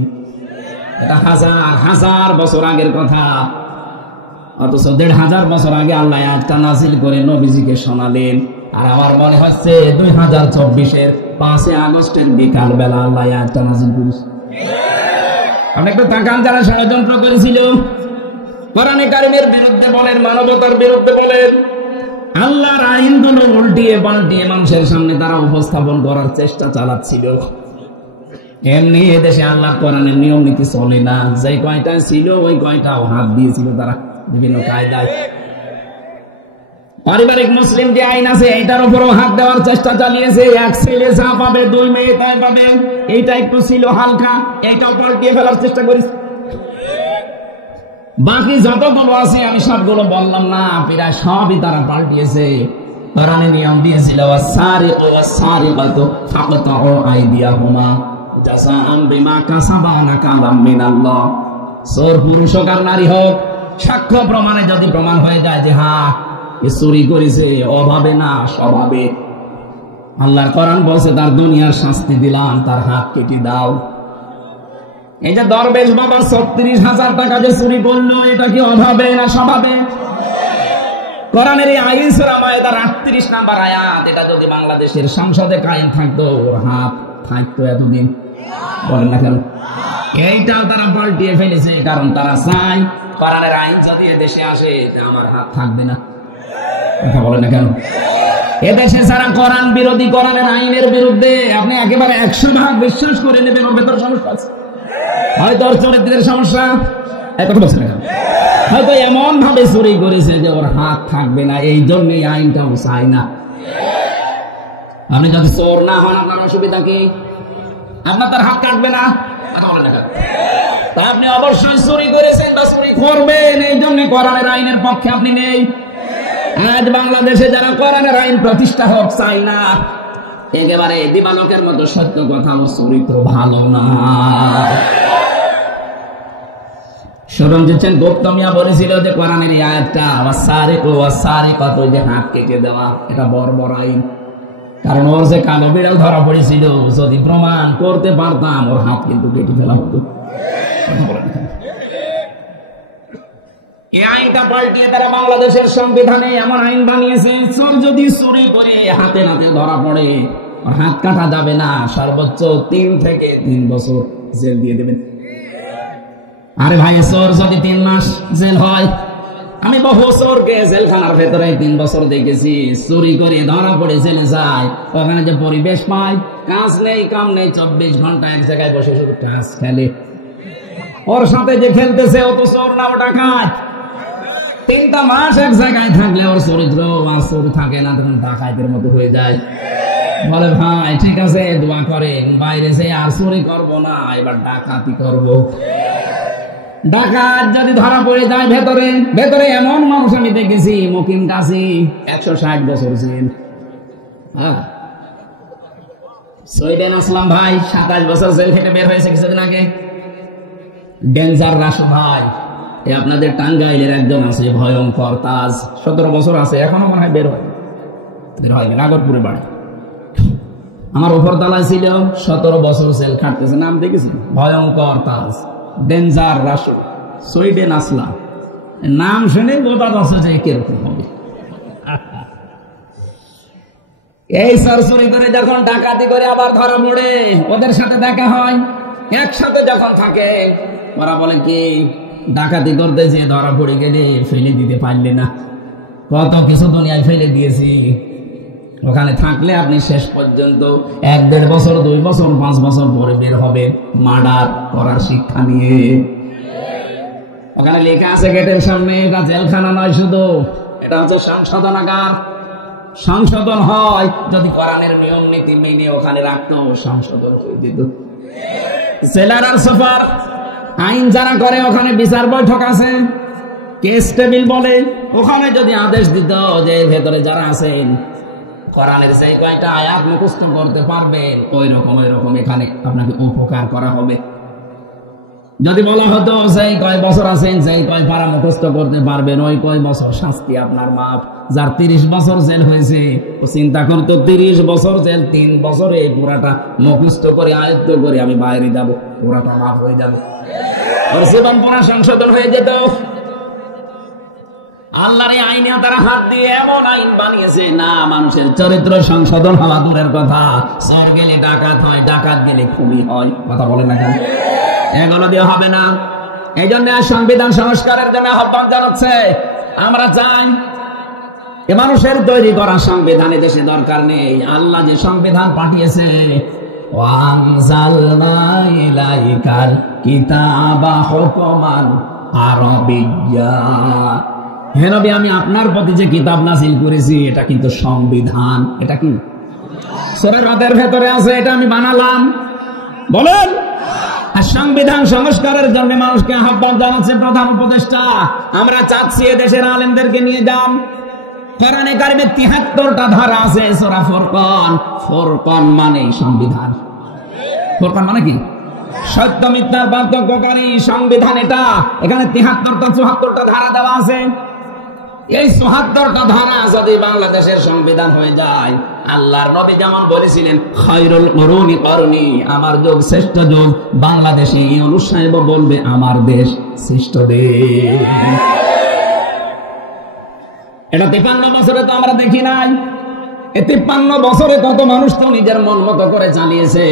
এটা হাজার হাজার বছর আগের কথা, অথচ 1500 বছর আগে আল্লাহ আয়াতটা নাযিল করে নবীজিকে শোনালেন। আর আমার মনে হচ্ছে 2024-এর 5 আগস্টের বিকাল বেলা আল্লাহ আয়াতটা নাযিল করেছে। আপনি একটু তাকান, যারা ষড়যন্ত্র করেছিল কোরআনে কারিমের বিরুদ্ধে বলেন, মানবতার বিরুদ্ধে বলেন, আল্লাহর আইনগুলো উল্টিয়ে পাল্টিয়ে মানুষের সামনে তারা উপস্থাপন করার চেষ্টা চালাচ্ছিল। এমনি এদেশে আল্লাহ কোরআনের নিয়ম নীতি চলে না, যে কয়টা ছিল ওই কয়টাও হাত দিয়েছিল তারা বিভিন্ন কায়দায়। পারিবারিক মুসলিম যে আইন আছে এইটার উপরও হাত দেওয়ার চেষ্টা চালিয়েছে। 1 ছেলে যা পাবে 2 মেয়ে তাই পাবে, এইটা একটু ছিল হালকা, এইটাও পাল্টিয়ে ফেলার চেষ্টা করেছে। বাকি যতগুলো আছে আমি সবগুলো বললাম না, প্রায় সবই তারা পাল্টিয়েছে। কোরআনে নিয়ম দিয়েছিল, ওয়াস-সারিকু ওয়াস-সারিকাতু ফাকতাউ আইদিয়াহুমা জাযাআন বিমা কাসাবা নাকালাম মিনাল্লাহ। চোর পুরুষ হোক আর নারী হোক, সাক্ষ্য প্রমাণে যদি প্রমাণ হয়ে যায় যে হ্যাঁ এ চুরি করেছে, অভাবে না স্বভাবে, আল্লাহর কোরআন বলছে তার দুনিয়ার শাস্তি দিলাম, তার হাত কেটে দাও। এই যে দরবেশ বাবা 36,000 টাকা যে চুরি করলো, এটা কি অভাবে না স্বভাবে? কোরআনের এই আইন সূরা মায়েদার 38 নম্বর আয়াত, এটা যদি বাংলাদেশের সংসদে কায়েম থাকতো, ওর হাত থাকতো এতদিন। বলেন না কেন? এইটাও তারা পাল্টিয়ে ফেলেছে, কারণ তারা চায় কোরআনের আইন যদি এদেশে আসে আমার হাত থাকবে না। কথা বলেন না কেন? এদেশে যারা কোরআন বিরোধী, কোরআনের আইনের বিরুদ্ধে, আপনি একেবারে 100% বিশ্বাস করে নেবেন ওর ভেতর সমস্যা আছে। হয়তো ওর চরিত্রের সমস্যা, কথা বলছে না কেন? হয়তো এমন ভাবে চুরি করেছে যে ওর হাত থাকবে না, এই জন্যই আইনটাও চাই না। আপনি যদি চোর না হন আপনার অসুবিধা কি? আপনার তার হাত কাটবে না, কথা বলেন না কেন? তা আপনি অবশ্যই চুরি করেছেন বা চুরি করবেন, এই জন্য কোরআনের আইনের পক্ষে আপনি নেই। আজ বাংলাদেশে যারা কোরআনের আইন প্রতিষ্ঠা হোক চাই না, একেবারে দিবালোকের মতো সত্য কথা, আমার চরিত্র ভালো না। স্মরণ দিচ্ছেন গৌতমিয়া বলেছিল যে কোরআনের এই আয়াতটা ওয়াসারিকাতু, যে হাত কেটে দেওয়া, এটা বর্বর আইন। কারণ ওর যে কালো বিড়াল ধরা পড়েছিল, যদি প্রমাণ করতে পারতাম ওর হাত কিন্তু কেটে ফেলা হতো। এই আইনটা পাল্টিয়ে তারা বাংলাদেশের সংবিধানে এমন আইন বানিয়েছে, চোর যদি চুরি করে হাতে নাতে ধরা পড়ে ওর হাত কাটা যাবে না, সর্বোচ্চ 3 থেকে 3 বছর জেল দিয়ে দেবেন। আরে ভাই, চোর যদি 3 মাস জেল হয়, আমি বহু চোরকে জেলখানার ভেতরে 3 বছর দেখেছি। চুরি করে ধরা পড়ে জেলে যায়, ওখানে যে পরিবেশ পায়, কাজ নেই কাম নেই, 24 ঘন্টা এক জায়গায় বসে শুধু কাজ খেলে। ওর সাথে যে খেলতেছে ও তো চোর না, ও ডাকাত। 3টা মাস এক জায়গায় থাকলে ওর চরিত্র আর চোর থাকে না, তখন ডাকাতের মতো হয়ে যায়। বলে ভাই ঠিক আছে, দোয়া করেন, বাইরে যে আর চুরি করবো না, এবার ডাকাতি করবো। ডাকাত যদি ধরা পড়ে যায় ভেতরে, ভেতরে এমন মানুষ আমি দেখেছি, মকিম কাশি 160 বছর জেল। সৈয়দ আসলাম ভাই 27 বছর জেল থেকে বের হয়েছে কিছুদিন আগে। ডেঞ্জার রাসু ভাই, আপনাদের টাঙ্গাইলের একজন আছে ভয়ঙ্কর তাজ, 17 বছর আছে, এখনো মনে হয় বের হয় নাগরপুরে বাড়ি। আমার উপর তলায় ছিল, 17 বছর জেল খাটতেছে, নাম দেখেছি ভয়ঙ্কর তাজ, ডেঞ্জার রাসু, সৈয়দ আসলাম। নাম শুনে বোঝা যাচ্ছে যে কিরকম হবে। এই সরসরি করে যখন ডাকাতি করে আবার ধরা পড়ে, ওদের সাথে দেখা হয়, একসাথে যখন থাকে, ওরা বলে কি ডাকাতি করতে যে ধরা পড়ে গেলে ফেলে দিতে পারলে না, কত কিছু দুনিয়ায় ফেলে দিয়েছি। ওখানে থাকলে আপনি শেষ পর্যন্ত 1-1.5 বছর, 2 বছর, 5 বছর পরে বের হবে মার্ডার করার শিক্ষা নিয়ে। ওখানে লেখা আছে গেটের সামনে, এটা জেলখানা নয় শুধু, এটা হচ্ছে সংশোধনাগার। সংশোধন হয় যদি কোরআনের নিয়ম নীতি মেনে ওখানে রাখতো, সংশোধন হয়ে যেত। সেলার আর সফার আইন যারা করে, ওখানে বিচার বৈঠক আছে, কেস টেবিল বলে। ওখানে যদি আদেশ দিত যে ভেতরে যারা আছেন কোরআনের যে কয়টা আয়াত মুখস্থ করতে পারবেন, ওই রকম এখানে আপনাকে উপকার করা হবে। যদি বলা হতো সেই কয় বছর আছেন, সেই কয় পারা মুখস্থ করতে পারবেন, ওই কয় বছর শাস্তি আপনার মাপ। যার 30 বছর জেল হয়েছে, ও চিন্তা করতো 30 বছর জেল, 3 বছরে পুরাটা মুখস্থ করে আয়ত্ত করে আমি বাইরে যাব, পুরাটা মাপ হয়ে যাবে, ওর জীবন পুরা সংশোধন হয়ে যেত। আল্লাহর এই আইনে তারা হাত দিয়ে এমন আইন বানিয়েছে না, মানুষের চরিত্র সংশোধন হওয়া দূরের কথা, চোর গেলে ডাকাত হয়, ডাকাত গেলে খুনি হয়। কথা বলে না কেন? এগুলো দিয়ে হবে না। এই জন্য সংবিধান সংস্কারের জন্য আহ্বান জানাচ্ছে। আমরা চাই এ মানুষের তৈরি করা সংবিধান দেশে দরকার নেই। আল্লাহ যে সংবিধান পাঠিয়েছে, ওয়ানজালনা ইলাইকাল কিতাবা হুকমান আরাবিয়্যা, হে নবী আমি আপনার প্রতি যে কিতাব নাযিল করেছি এটা কিন্তু সংবিধান। এটা কি সূরা রাতের ভেতরে আছে, এটা আমি বানালাম। বলেন, আর সংবিধান সংস্কারের জন্য মানুষকে আহ্বান জানাচ্ছে প্রধান উপদেষ্টা। আমরা চাচ্ছি দেশের আলেমদেরকে নিয়ে যান। কোরআনে কারিমে 73টা ধারা আছে। সূরা ফুরকান, ফুরকান মানে সংবিধান। ফুরকান মানে কি? সত্য মিথ্যার পার্থক্যকারী সংবিধান এটা। এখানে 73টা 74টা ধারা দেওয়া আছে। এই 74টা ধারা যদি বাংলাদেশের সংবিধান হয়ে যায়, আল্লাহর নবী যেমন বলেছিলেন খায়রুল কুরুনি করনি, আমার যুগ শ্রেষ্ঠ যুগ, বাংলাদেশী অনুসারীরা বলবে আমার দেশ শ্রেষ্ঠ দেশ। এটা 53 বছরে তো আমরা দেখি নাই। এই 53 বছরে কত মানুষ তো নিজের মন মতো করে চালিয়েছে।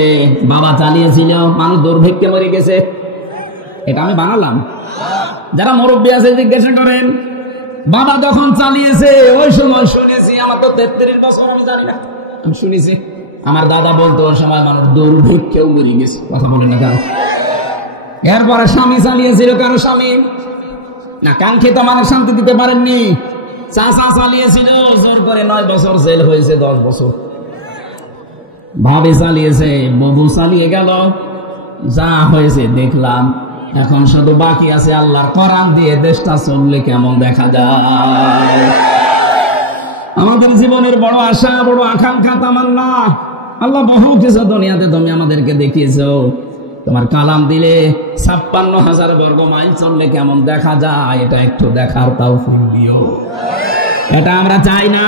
বাবা চালিয়েছিল, মানুষ দুর্ভিক্ষে মরে গেছে। এটা আমি বানালাম। যারা মুরব্বী আছে জিজ্ঞাসা করেন, বাবা যখন চালিয়েছে ওই সময় শুনেছি, আমার তো 33 বছর, আমি জানি না, আমি শুনেছি আমার দাদা বলতো ওই সময় মানুষ দৌড় ঢুকেও মরে গেছে। কথা বলেন না কেন? এরপরে স্বামী চালিয়েছিল, কারো স্বামী না কাঙ্ক্ষিত মানে শান্তি দিতে পারেননি, চাচা চালিয়েছিল, জোর করে 9 বছর জেল হয়েছে, 10 বছর। ভাবি চালিয়েছে, ববু চালিয়ে গেল, যা হয়েছে দেখলাম। এখন শুধু বাকি আছে আল্লাহর কোরআন দিয়ে দেশটা চললে কেমন দেখা যায়। আমাদের জীবনের বড় আশা, বড় আকাঙ্ক্ষা, তামান্না, আল্লাহ বহু কিছু দুনিয়াতে তুমি আমাদেরকে দেখিয়েছো। তোমার কালাম দিলে 56,000 বর্গ মাইল চললে কেমন দেখা যায়, এটা একটু দেখার তৌফিক দিও। এটা আমরা চাই না?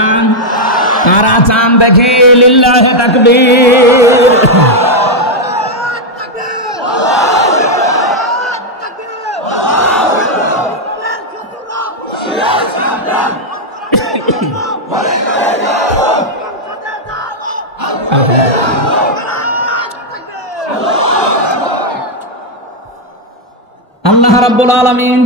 কারা চান দেখে? লিল্লাহি তাকবীর। আল্লাহ রাব্বুল আলামিন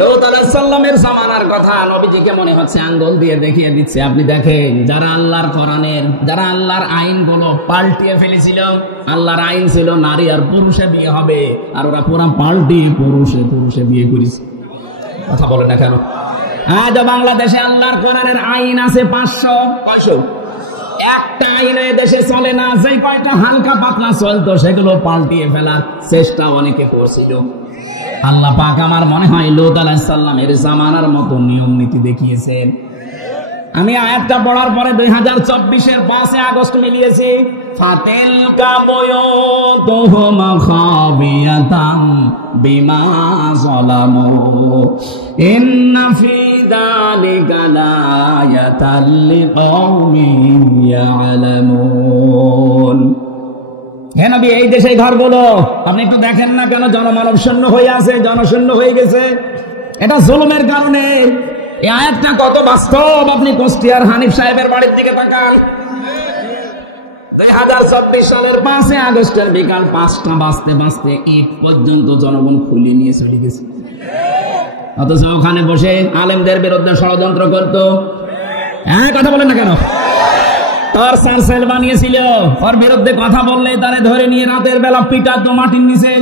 লূত আলাইহিস সালামের জামানার কথা নবীজিকে মনে হচ্ছে আঙ্গুল দিয়ে দেখিয়ে দিচ্ছে। আপনি দেখেন, যারা আল্লাহর কোরআনের, যারা আল্লাহর আইনগুলো পাল্টিয়ে ফেলেছিল, আল্লাহর আইন ছিল নারী আর পুরুষে বিয়ে হবে, আর ওরা পুরো পাল্টিয়ে পুরুষে বিয়ে করেছে। কথা বলে না কেন? আজ বাংলাদেশে আল্লাহর কোরআনের আইন আছে 500 একটা আইন দেশে চলে না। যে কয়টা হালকা পাতলা চলতো সেগুলো পাল্টিয়ে ফেলার চেষ্টা অনেকে করছিল। আল্লাহ পাক আমার মনে হয় লূত আলাইহিস সালামের জামানার মতো নিয়ম নীতি দেখিয়েছেন। আমি আয়াতটা পড়ার পরে 2024-এর 5 আগস্ট মিলিয়েছি। ফাতিলকা বুয়ুতুহুম খাবিয়াতাম বিমা যালামু ইন্না ফি যালিকা লায়াতাল লিকাওমিন ইয়ালামুন। হে নবী, এই দেশে ঘরগুলো আপনি একটু দেখেন না কেন জনমানব শূন্য হয়ে আছে, জনশূন্য হয়ে গেছে? এটা জুলুমের কারণে। এই আয়াতটা কত বাস্তব, আপনি কুষ্টিয়ার হানিফ সাহেবের বাড়ির দিকে তাকান। 2024 সালের 5 আগস্টের বিকাল 5টা বাজতে ঈদ পর্যন্ত জনগণ খুলে নিয়ে চলে গেছে, অথচ ওখানে বসে আলেমদের বিরুদ্ধে ষড়যন্ত্র করতো। কথা বলেন না কেন? তার সার্সেল বানিয়েছিল, ওর বিরুদ্ধে কথা বললে তারে ধরে নিয়ে রাতের বেলা পিটাতো মাটির নিচে।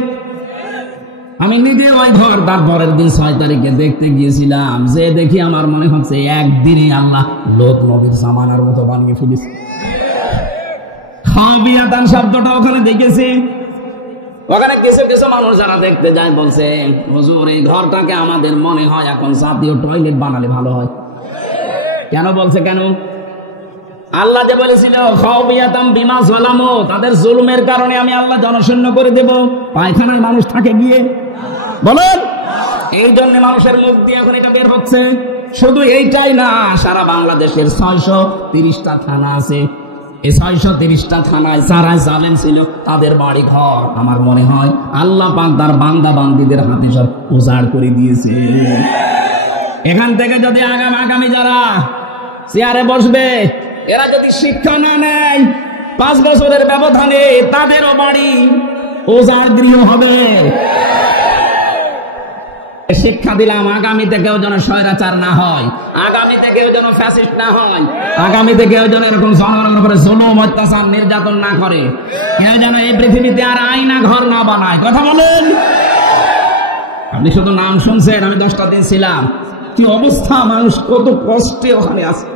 আমি নিজে ওই ঘর তার পরের দিন 6 তারিখে দেখতে গিয়েছিলাম, যে দেখি আমার মনে হচ্ছে একদিনে আল্লাহ লূত নবীর জামানার মতো বানিয়ে ফেলেছে। খাবিয়াতান শব্দটা ওখানে দেখেছি। ওখানে কিছু কিছু মানুষ যারা দেখতে যায় বলছে, হুজুর এই ঘরটাকে আমাদের মনে হয় এখন জাতীয় টয়লেট বানালে ভালো হয়। কেন বলছে? কেন? আল্লাহ যে বলেছিল খাবিয়াতাম বিমা যালামু, তাদের জুলুমের কারণে আমি আল্লাহ জনশূন্য করে দেব। পায়খানায় মানুষ থাকে গিয়ে, বলেন? এই জন্য মানুষের মুখ দিয়ে এখন এটা বের হচ্ছে। শুধু এইটাই না, সারা বাংলাদেশের 630টা থানা আছে। এই 630টা থানায় যারা জালেম ছিল তাদের বাড়ি ঘর আমার মনে হয় আল্লাহ পাক তার বান্দা বান্দীদের হাতে সব উজাড় করে দিয়েছে। এখান থেকে যদি আগামী যারা চেয়ারে বসবে, এরা যদি শিক্ষা না নেয়, 5 বছরের ব্যবধানে তাদেরও বাড়ি উজাড় গৃহ হবে। শিক্ষা দিলাম, আগামীতে কেউ যেন স্বৈরাচার না হয়, আগামীতে কেউ যেন ফ্যাসিস্ট না হয়, আগামীতে কেউ যেন এরকম জনগণের উপরে জুলুম অত্যাচার নির্যাতন না করে, কেউ যেন এই পৃথিবীতে আর আয়না ঘর না বানায়। কথা বলেন? আপনি শুধু নাম শুনছেন, আমি 10টা দিন ছিলাম, কি অবস্থা, মানুষ কত কষ্টে ওখানে আছে।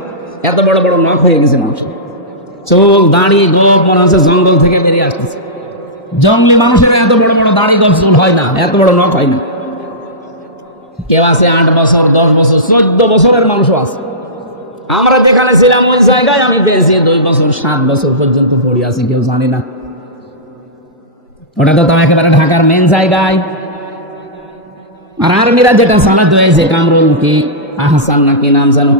এত বড় বড় নখ হয়ে গেছে মানুষ, চোখ দাড়ি গোপ মনে হচ্ছে জঙ্গল থেকে বেরিয়ে আসতেছে। জঙ্গলি মানুষের এত বড় বড় দাড়ি গোপ চুল হয় না, এত বড় নখ হয় না। কেউ আছে 8 বছর 10 বছর 14 বছরের মানুষও আছে। আমরা যেখানে ছিলাম ওই জায়গায় আমি পেয়েছি 2 বছর 7 বছর পর্যন্ত পড়ে আছি, কেউ জানে না। ওটা তো একেবারে ঢাকার মেন জায়গায়। আর আর্মিরা যেটা চালাতে হয়েছে, কামরুল কি আহসান নাকি নাম জানো,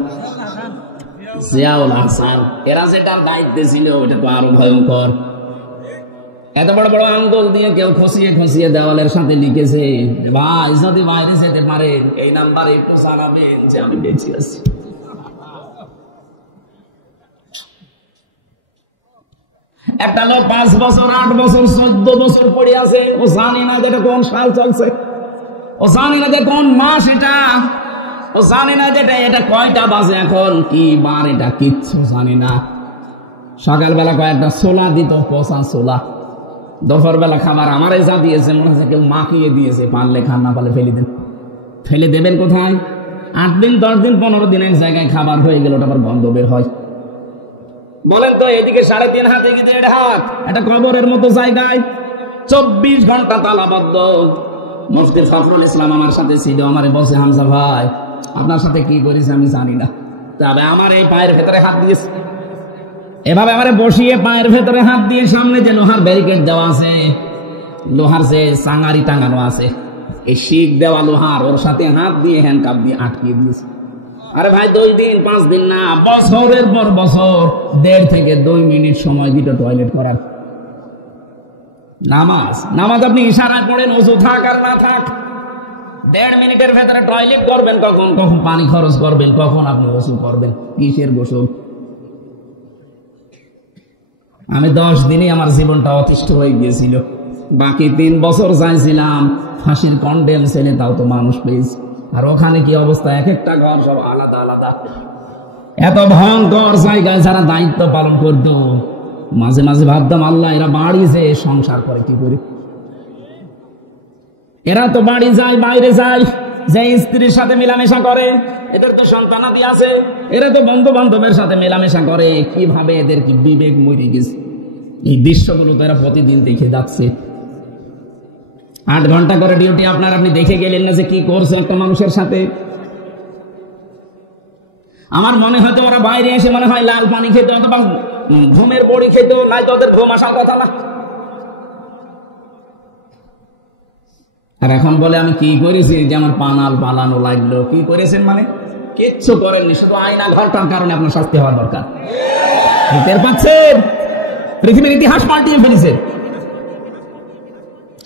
জিয়াউল আহসান, এরা যেটা দায়িত্বে ছিল ওটা তো আরো ভয়ঙ্কর। এত বড় বড় আঙ্গুল দিয়ে কেউ খসিয়ে খসিয়ে দেওয়ালের সাথে লিখেছে, ভাই যদি বাইরে যেতে পারেন এই নাম্বারে একটু জানাবেন যে আমি বেঁচে আছি। একটা লোক 5 বছর 8 বছর 14 বছর পড়ে আছে, ও জানি না যেটা কোন সাল চলছে, ও জানি না যে কোন মাস এটা। ও জানে না যেটা এটা কয়টা বাজে এখন কি বার, এটা কিচ্ছু জানে না। সকালবেলা কয়েকটা ছোলা দিত, পচা ছোলা। দুপুর বেলা খাবার আমারে যা দিয়েছে মনে হচ্ছে কেউ মাখিয়ে দিয়েছে, পারলে খান, না পারলে ফেলে দেন। ফেলে দেবেন কোথায়? 8 দিন 10 দিন 15 দিন এক জায়গায় খাবার হয়ে গেল, ওটা আবার গন্ধ বের হয়। বলেন তো এদিকে 3.5 হাত, এদিকে 1.5 হাত, এটা কবরের মতো জায়গায় 24 ঘন্টা তালাবদ্ধ। মুফতি ফখরুল ইসলাম আমার সাথে ছিল, আমারে বলছে হামজা ভাই আপনার সাথে কি করেছে আমি জানি না, তবে আমার এই পায়ের ভেতরে হাত দিয়েছে। এভাবে আমারে বসিয়ে পায়ের ভেতরে হাত দিয়ে সামনে যে লোহার ব্যারিকেড দেওয়া আছে, লোহার যে চাঙারি টাঙানো আছে, এই শিক দেওয়া লোহার, ওর সাথে হাত দিয়ে হ্যান্ডকাপ দিয়ে আটকিয়ে দিয়েছে। আরে ভাই 2 দিন 5 দিন না, বছরের পর বছর 1.5 থেকে 2 মিনিট সময় দিত টয়লেট করার। নামাজ আপনি ইশারায় পড়েন, ওযু থাক আর না থাক, 1.5 মিনিটের ভেতরে টয়লেট করবেন, কখন পানি খরচ করবেন, কখন আপনি গোসল করবেন, কিসের গোসল। আমি 10 দিনই আমার জীবনটা অতিষ্ঠ হয়ে গিয়েছিল। বাকি 3 বছর চাইছিলাম ফাঁসির কন্ডেম ছেলে, তাও তো মানুষ পেয়েছি। আর ওখানে কি অবস্থা, এক একটা ঘর সব আলাদা আলাদা। এত ভয়ঙ্কর জায়গায় যারা দায়িত্ব পালন করত, মাঝে মাঝে ভাবতাম আল্লাহ এরা বাড়ি যে সংসার করে কি করে। এরা তো বাড়ি যায়, বাইরে যায়, যে স্ত্রীর সাথে মেলামেশা করে, এদের তো সন্তানাদি আছে, এরা তো বন্ধু বান্ধবের সাথে মেলামেশা করে, কিভাবে এদের কি বিবেক মরে গেছে। এই দৃশ্যগুলো তো এরা প্রতিদিন দেখে যাচ্ছে। 8 ঘন্টা করে ডিউটি, আপনি দেখে গেলেন না যে কি করছে একটা মানুষের সাথে। আমার মনে হয়তো ওরা বাইরে এসে মনে হয় লাল পানি খেত অথবা ঘুমের বড়ি খেত, নাই তোদের ঘুম আসার কথা না। আর এখন বলে আমি কি করেছি, যে আমার পানাল পালানো লাগলো। কি করেছেন মানে? কিচ্ছু করেননি, শুধু আয়না ঘরটার কারণে আপনার শাস্তি হওয়ার দরকার। টের পাচ্ছেন? পৃথিবীর ইতিহাস পাল্টিয়ে ফেলেছে।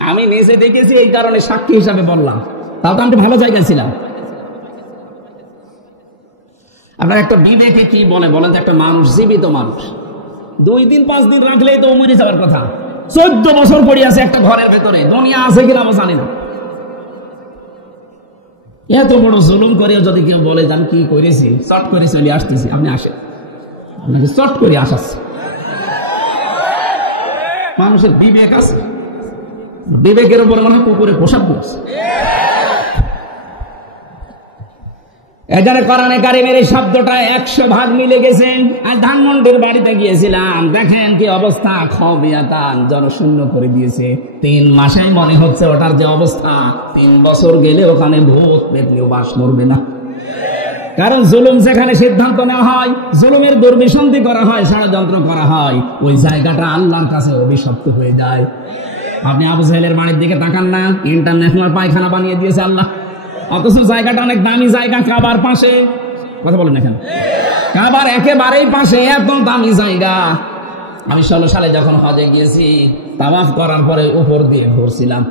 আমি নিজে দেখেছি, এই কারণে সাক্ষী হিসাবে বললাম। তাও তো আমি ভালো জায়গায় ছিলাম। আপনার একটা বিবেকে কি বলে বলেন তো? একটা মানুষ, জীবিত মানুষ, 2 দিন 5 দিন রাখলেই তো মরে যাওয়ার কথা। 14 বছর পড়ে আছে একটা ঘরের ভেতরে, দুনিয়া আছে কিনা আমরা জানি না। এত বড় জুলুম করে যদি কেউ বলে আমি কি করেছি, চট করে চলে আসতেছি, আপনি আসেন, আপনাকে চট করে আসাচ্ছে। মানুষের বিবেক আছে, বিবেকের উপর মনে হয় কুকুরে পোশাক দিয়েছে। এখানে কোরআনে কারিমের এই শব্দটা 100 ভাগ মিলে গেছে। আর ধানমন্ডির বাড়িতে গিয়েছিলাম, দেখেন কি অবস্থা, খবিয়াতান জনশূন্য করে দিয়েছে। 3 মাসেই মনে হচ্ছে ওটার যে অবস্থা, 3 বছর গেলে ওখানে ভূত পেতনিও বাস করবে না। কারণ জুলুম যেখানে সিদ্ধান্ত নেওয়া হয়, জুলুমের দুর্বিসন্ধি করা হয়, ষড়যন্ত্র করা হয়, ওই জায়গাটা আল্লাহর কাছে অভিশপ্ত হয়ে যায়। আপনি আবু জাহেলের বাড়ির দিকে তাকান না, ইন্টারন্যাশনাল পায়খানা বানিয়ে দিয়েছে আল্লাহ, অথচ জায়গাটা অনেক দামি জায়গা, কাবার পাশে। কথা বলেন এখানে, কাবার একেবারেই পাশে, এত দামি জায়গা। আমি 16 সালে যখন হজে গিয়েছি, তাওয়াফ করার পরে উপর দিয়ে ঘুরছিলাম,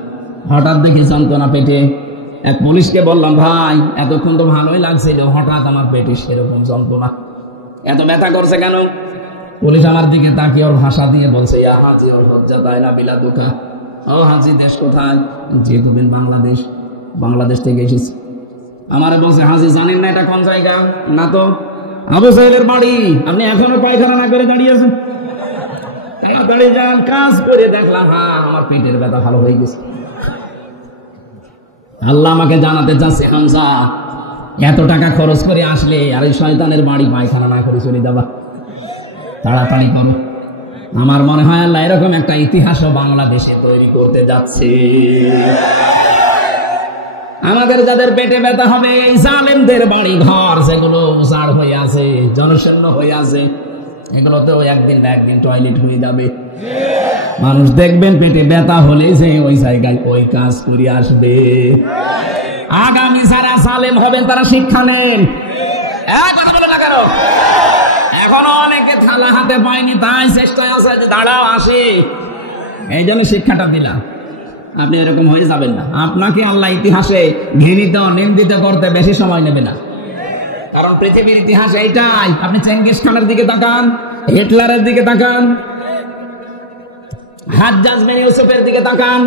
হঠাৎ দেখি যন্ত্রণা পেটে। এক পুলিশকে বললাম, ভাই এতক্ষণ তো ভালোই লাগছিল, হঠাৎ আমার পেটে সেরকম যন্ত্রণা, এত ব্যথা করছে কেন? পুলিশ আমার দিকে তাকিয়ে ওর ভাষা দিয়ে বলছে, ইয়া হাজি ওর হজ্জা দাইলা বিলা দুঃখা। ও হাজি, দেশ কোথায়? যে তুমি বাংলাদেশ। বাংলাদেশ থেকে এসেছি। আমারে বলছে, হাজি জানেন না এটা কোন জায়গা? না তো। আবু জাহেলের বাড়ি। আপনি এখনো পায়খানা না করে দাঁড়িয়ে আছেন? তাড়াতাড়ি যান। কাজ করে দেখলাম, হ্যাঁ আমার পেটের ব্যথা ভালো হয়ে গেছে। আল্লাহ আমাকে জানাতে চাচ্ছে, হামজা এত টাকা খরচ করে আসলে আর এই শয়তানের বাড়ি পায়খানা না করে চলে যাবা, তাড়াতাড়ি করো। আমার মনে হয় আল্লাহ এরকম একটা ইতিহাসও বাংলাদেশে তৈরি করতে যাচ্ছে। আমাদের যাদের পেটে ব্যথা হবে, এই জালেমদের বাড়ি ঘর যেগুলো উজাড় হয়ে আছে, জনশূন্য হয়ে আছে, এগুলোতেও একদিন না একদিন টয়লেট হয়ে যাবে। মানুষ দেখবেন পেটে ব্যথা হলে যে ওই জায়গায় ওই কাজ করে আসবে। আগামী যারা জালেম হবেন তারা শিক্ষা নেন। কথা বলে না কারো, এখনো অনেকে থালা হাতে পায়নি, তাই চেষ্টায় আছে যে দাঁড়াও আসে, এই জন্য শিক্ষাটা দিলাম। আপনি এরকম হয়ে যাবেন না। আপনাকে আল্লাহ ইতিহাসে ঘৃণিত নিন্দিত করতে বেশি সময় নেবে না, কারণ পৃথিবীর ইতিহাস এইটাই। আপনি চেঙ্গিস খানের দিকে তাকান, হিটলারের দিকে তাকান, হাজ্জাজ বিন ইউসুফের দিকে তাকান,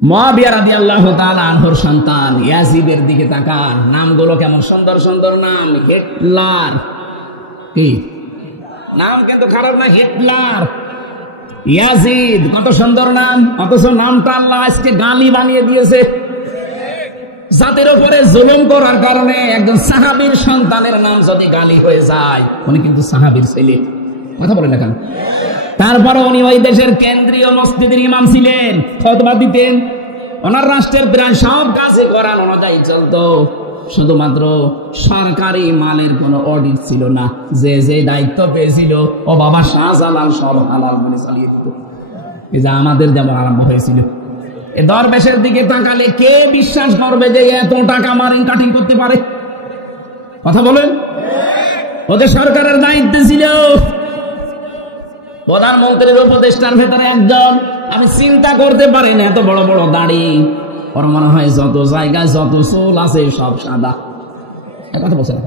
মুআবিয়া রাদিয়াল্লাহু তাআলা আনহুর সন্তান ইয়াজিদের দিকে তাকান, নামগুলো কেমন সুন্দর সুন্দর নাম। হিটলার, কি নাম কিন্তু খারাপ না, হিটলার। ইয়াজিদ, কত সুন্দর নাম, অথচ নামটা আল্লাহ আজকে গালি বানিয়ে দিয়েছে। জাতির উপরে জুলুম করার কারণে একজন সাহাবীর সন্তানের নাম যদি গালি হয়ে যায়, উনি কিন্তু সাহাবীর ছেলে, কথা বলেন না কেন? তারপরে উনি ওই দেশের কেন্দ্রীয় মসজিদের ইমাম ছিলেন, খুতবা দিতেন। ওনার রাষ্ট্রের প্রায় সব কাজে কোরআন অনুযায়ী চলতো, শুধুমাত্র সরকারি মালের কোনো অডিট ছিল না। যে যে দায়িত্ব পেয়েছিল ও বাবা শাহজালাল সব হালাল বলে চালিয়ে দিত। এই যে আমাদের যেমন আরম্ভ হয়েছিল, এ দরবেশের দিকে তাকালে কে বিশ্বাস করবে যে এত টাকা মারিং কাটিং করতে পারে? কথা বলেন। ওদের সরকারের দায়িত্ব ছিল, প্রধানমন্ত্রীর উপদেষ্টার ভেতরে একজন। আমি চিন্তা করতে পারি না, এত বড় বড় দাড়ি, ওর মনে হয় যত জায়গায় যত চুল আছে সব সাদা। কথা বলছে না,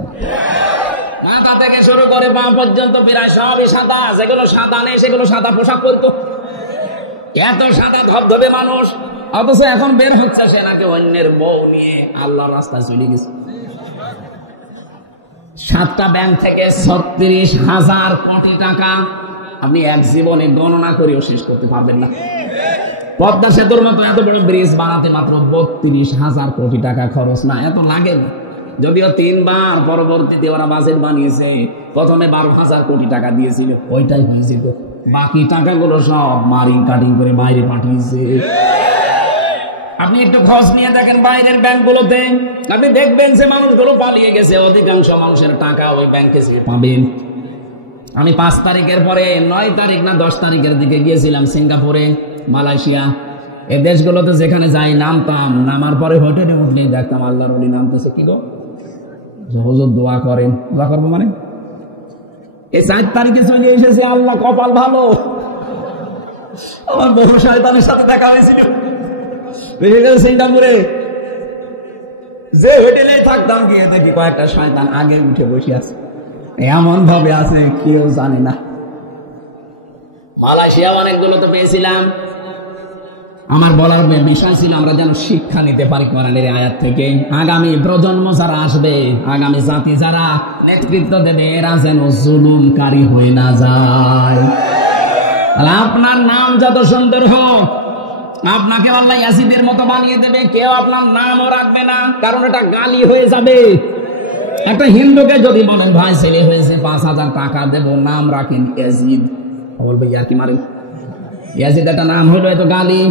মাথা থেকে শুরু করে পা পর্যন্ত প্রায় সবই সাদা। যেগুলো সাদা নেই সেগুলো সাদা পোশাক পরতো। এত সাদা ধবধবে মানুষ, অথচ এখন বের হচ্ছে সে নাকি অন্যের বউ নিয়ে আল্লাহর রাস্তায় চলে গেছে। 7টা ব্যাংক থেকে 36,000 কোটি টাকা আপনি এক জীবনে গণনা করেও শেষ করতে পারবেন না। পদ্মা সেতুর মতো এত বড় ব্রিজ বানাতে মাত্র 32,000 কোটি টাকা খরচ। না, এত লাগে না, যদিও 3 বার পরবর্তীতে ওরা বাজেট বানিয়েছে। প্রথমে 12,000 কোটি টাকা দিয়েছিল, ওইটাই হয়েছিল। বাকি টাকাগুলো সব মারিং কাটিং করে বাইরে পাঠিয়েছে। আপনি একটু খোঁজ নিয়ে দেখেন বাইরের ব্যাংকগুলোতে, আপনি দেখবেন যে মানুষগুলো পালিয়ে গেছে। অধিকাংশ মানুষের টাকা ওই ব্যাংকে পাবেন। আমি 5 তারিখের পরে 9 তারিখ না 10 তারিখের দিকে গিয়েছিলাম সিঙ্গাপুরে, মালয়েশিয়া। এই দেশগুলোতে যেখানে যাই নামতাম, নামার পরে হোটেলে উঠলেই দেখতাম আল্লাহর ওলি নামতেছে। কি গো হুজুর দোয়া করেন। দোয়া করবো মানে এই 4 তারিখে চলে এসেছে, আল্লাহ কপাল ভালো। আমার বহু শয়তানের সাথে দেখা হয়েছিল সিঙ্গাপুরে। যে হোটেলে থাকতাম গিয়ে দেখি কয়েকটা শয়তান আগে উঠে বসে আছে, এমন ভাবে আছে কেউ জানে না। মালয়েশিয়া অনেকগুলো তো পেয়েছিলাম। আমার বলার বিষয় ছিল আমরা যেন শিক্ষা নিতে পারি কোরআনের আয়াত থেকে। আগামী প্রজন্ম যারা আসবে, আগামী জাতি যারা নেতৃত্ব দেবে, এরা যেন জুলুমকারী হয়ে না যায়। আপনার নাম যত সুন্দর হোক, আপনাকে আল্লাহ ইয়াজিদের মতো বানিয়ে দেবে, কেউ আপনার নামও রাখবে না, কারণ এটা গালি হয়ে যাবে। একটা হিন্দুকে যদি বলেন ভাই ছেলে হয়েছে 5,000 টাকা দেবো, নাম রাখেন ইয়াজিদ, বলবে ইয়ার কি মারেন? ইয়াজিদ একটা নাম হইলো এত গালি,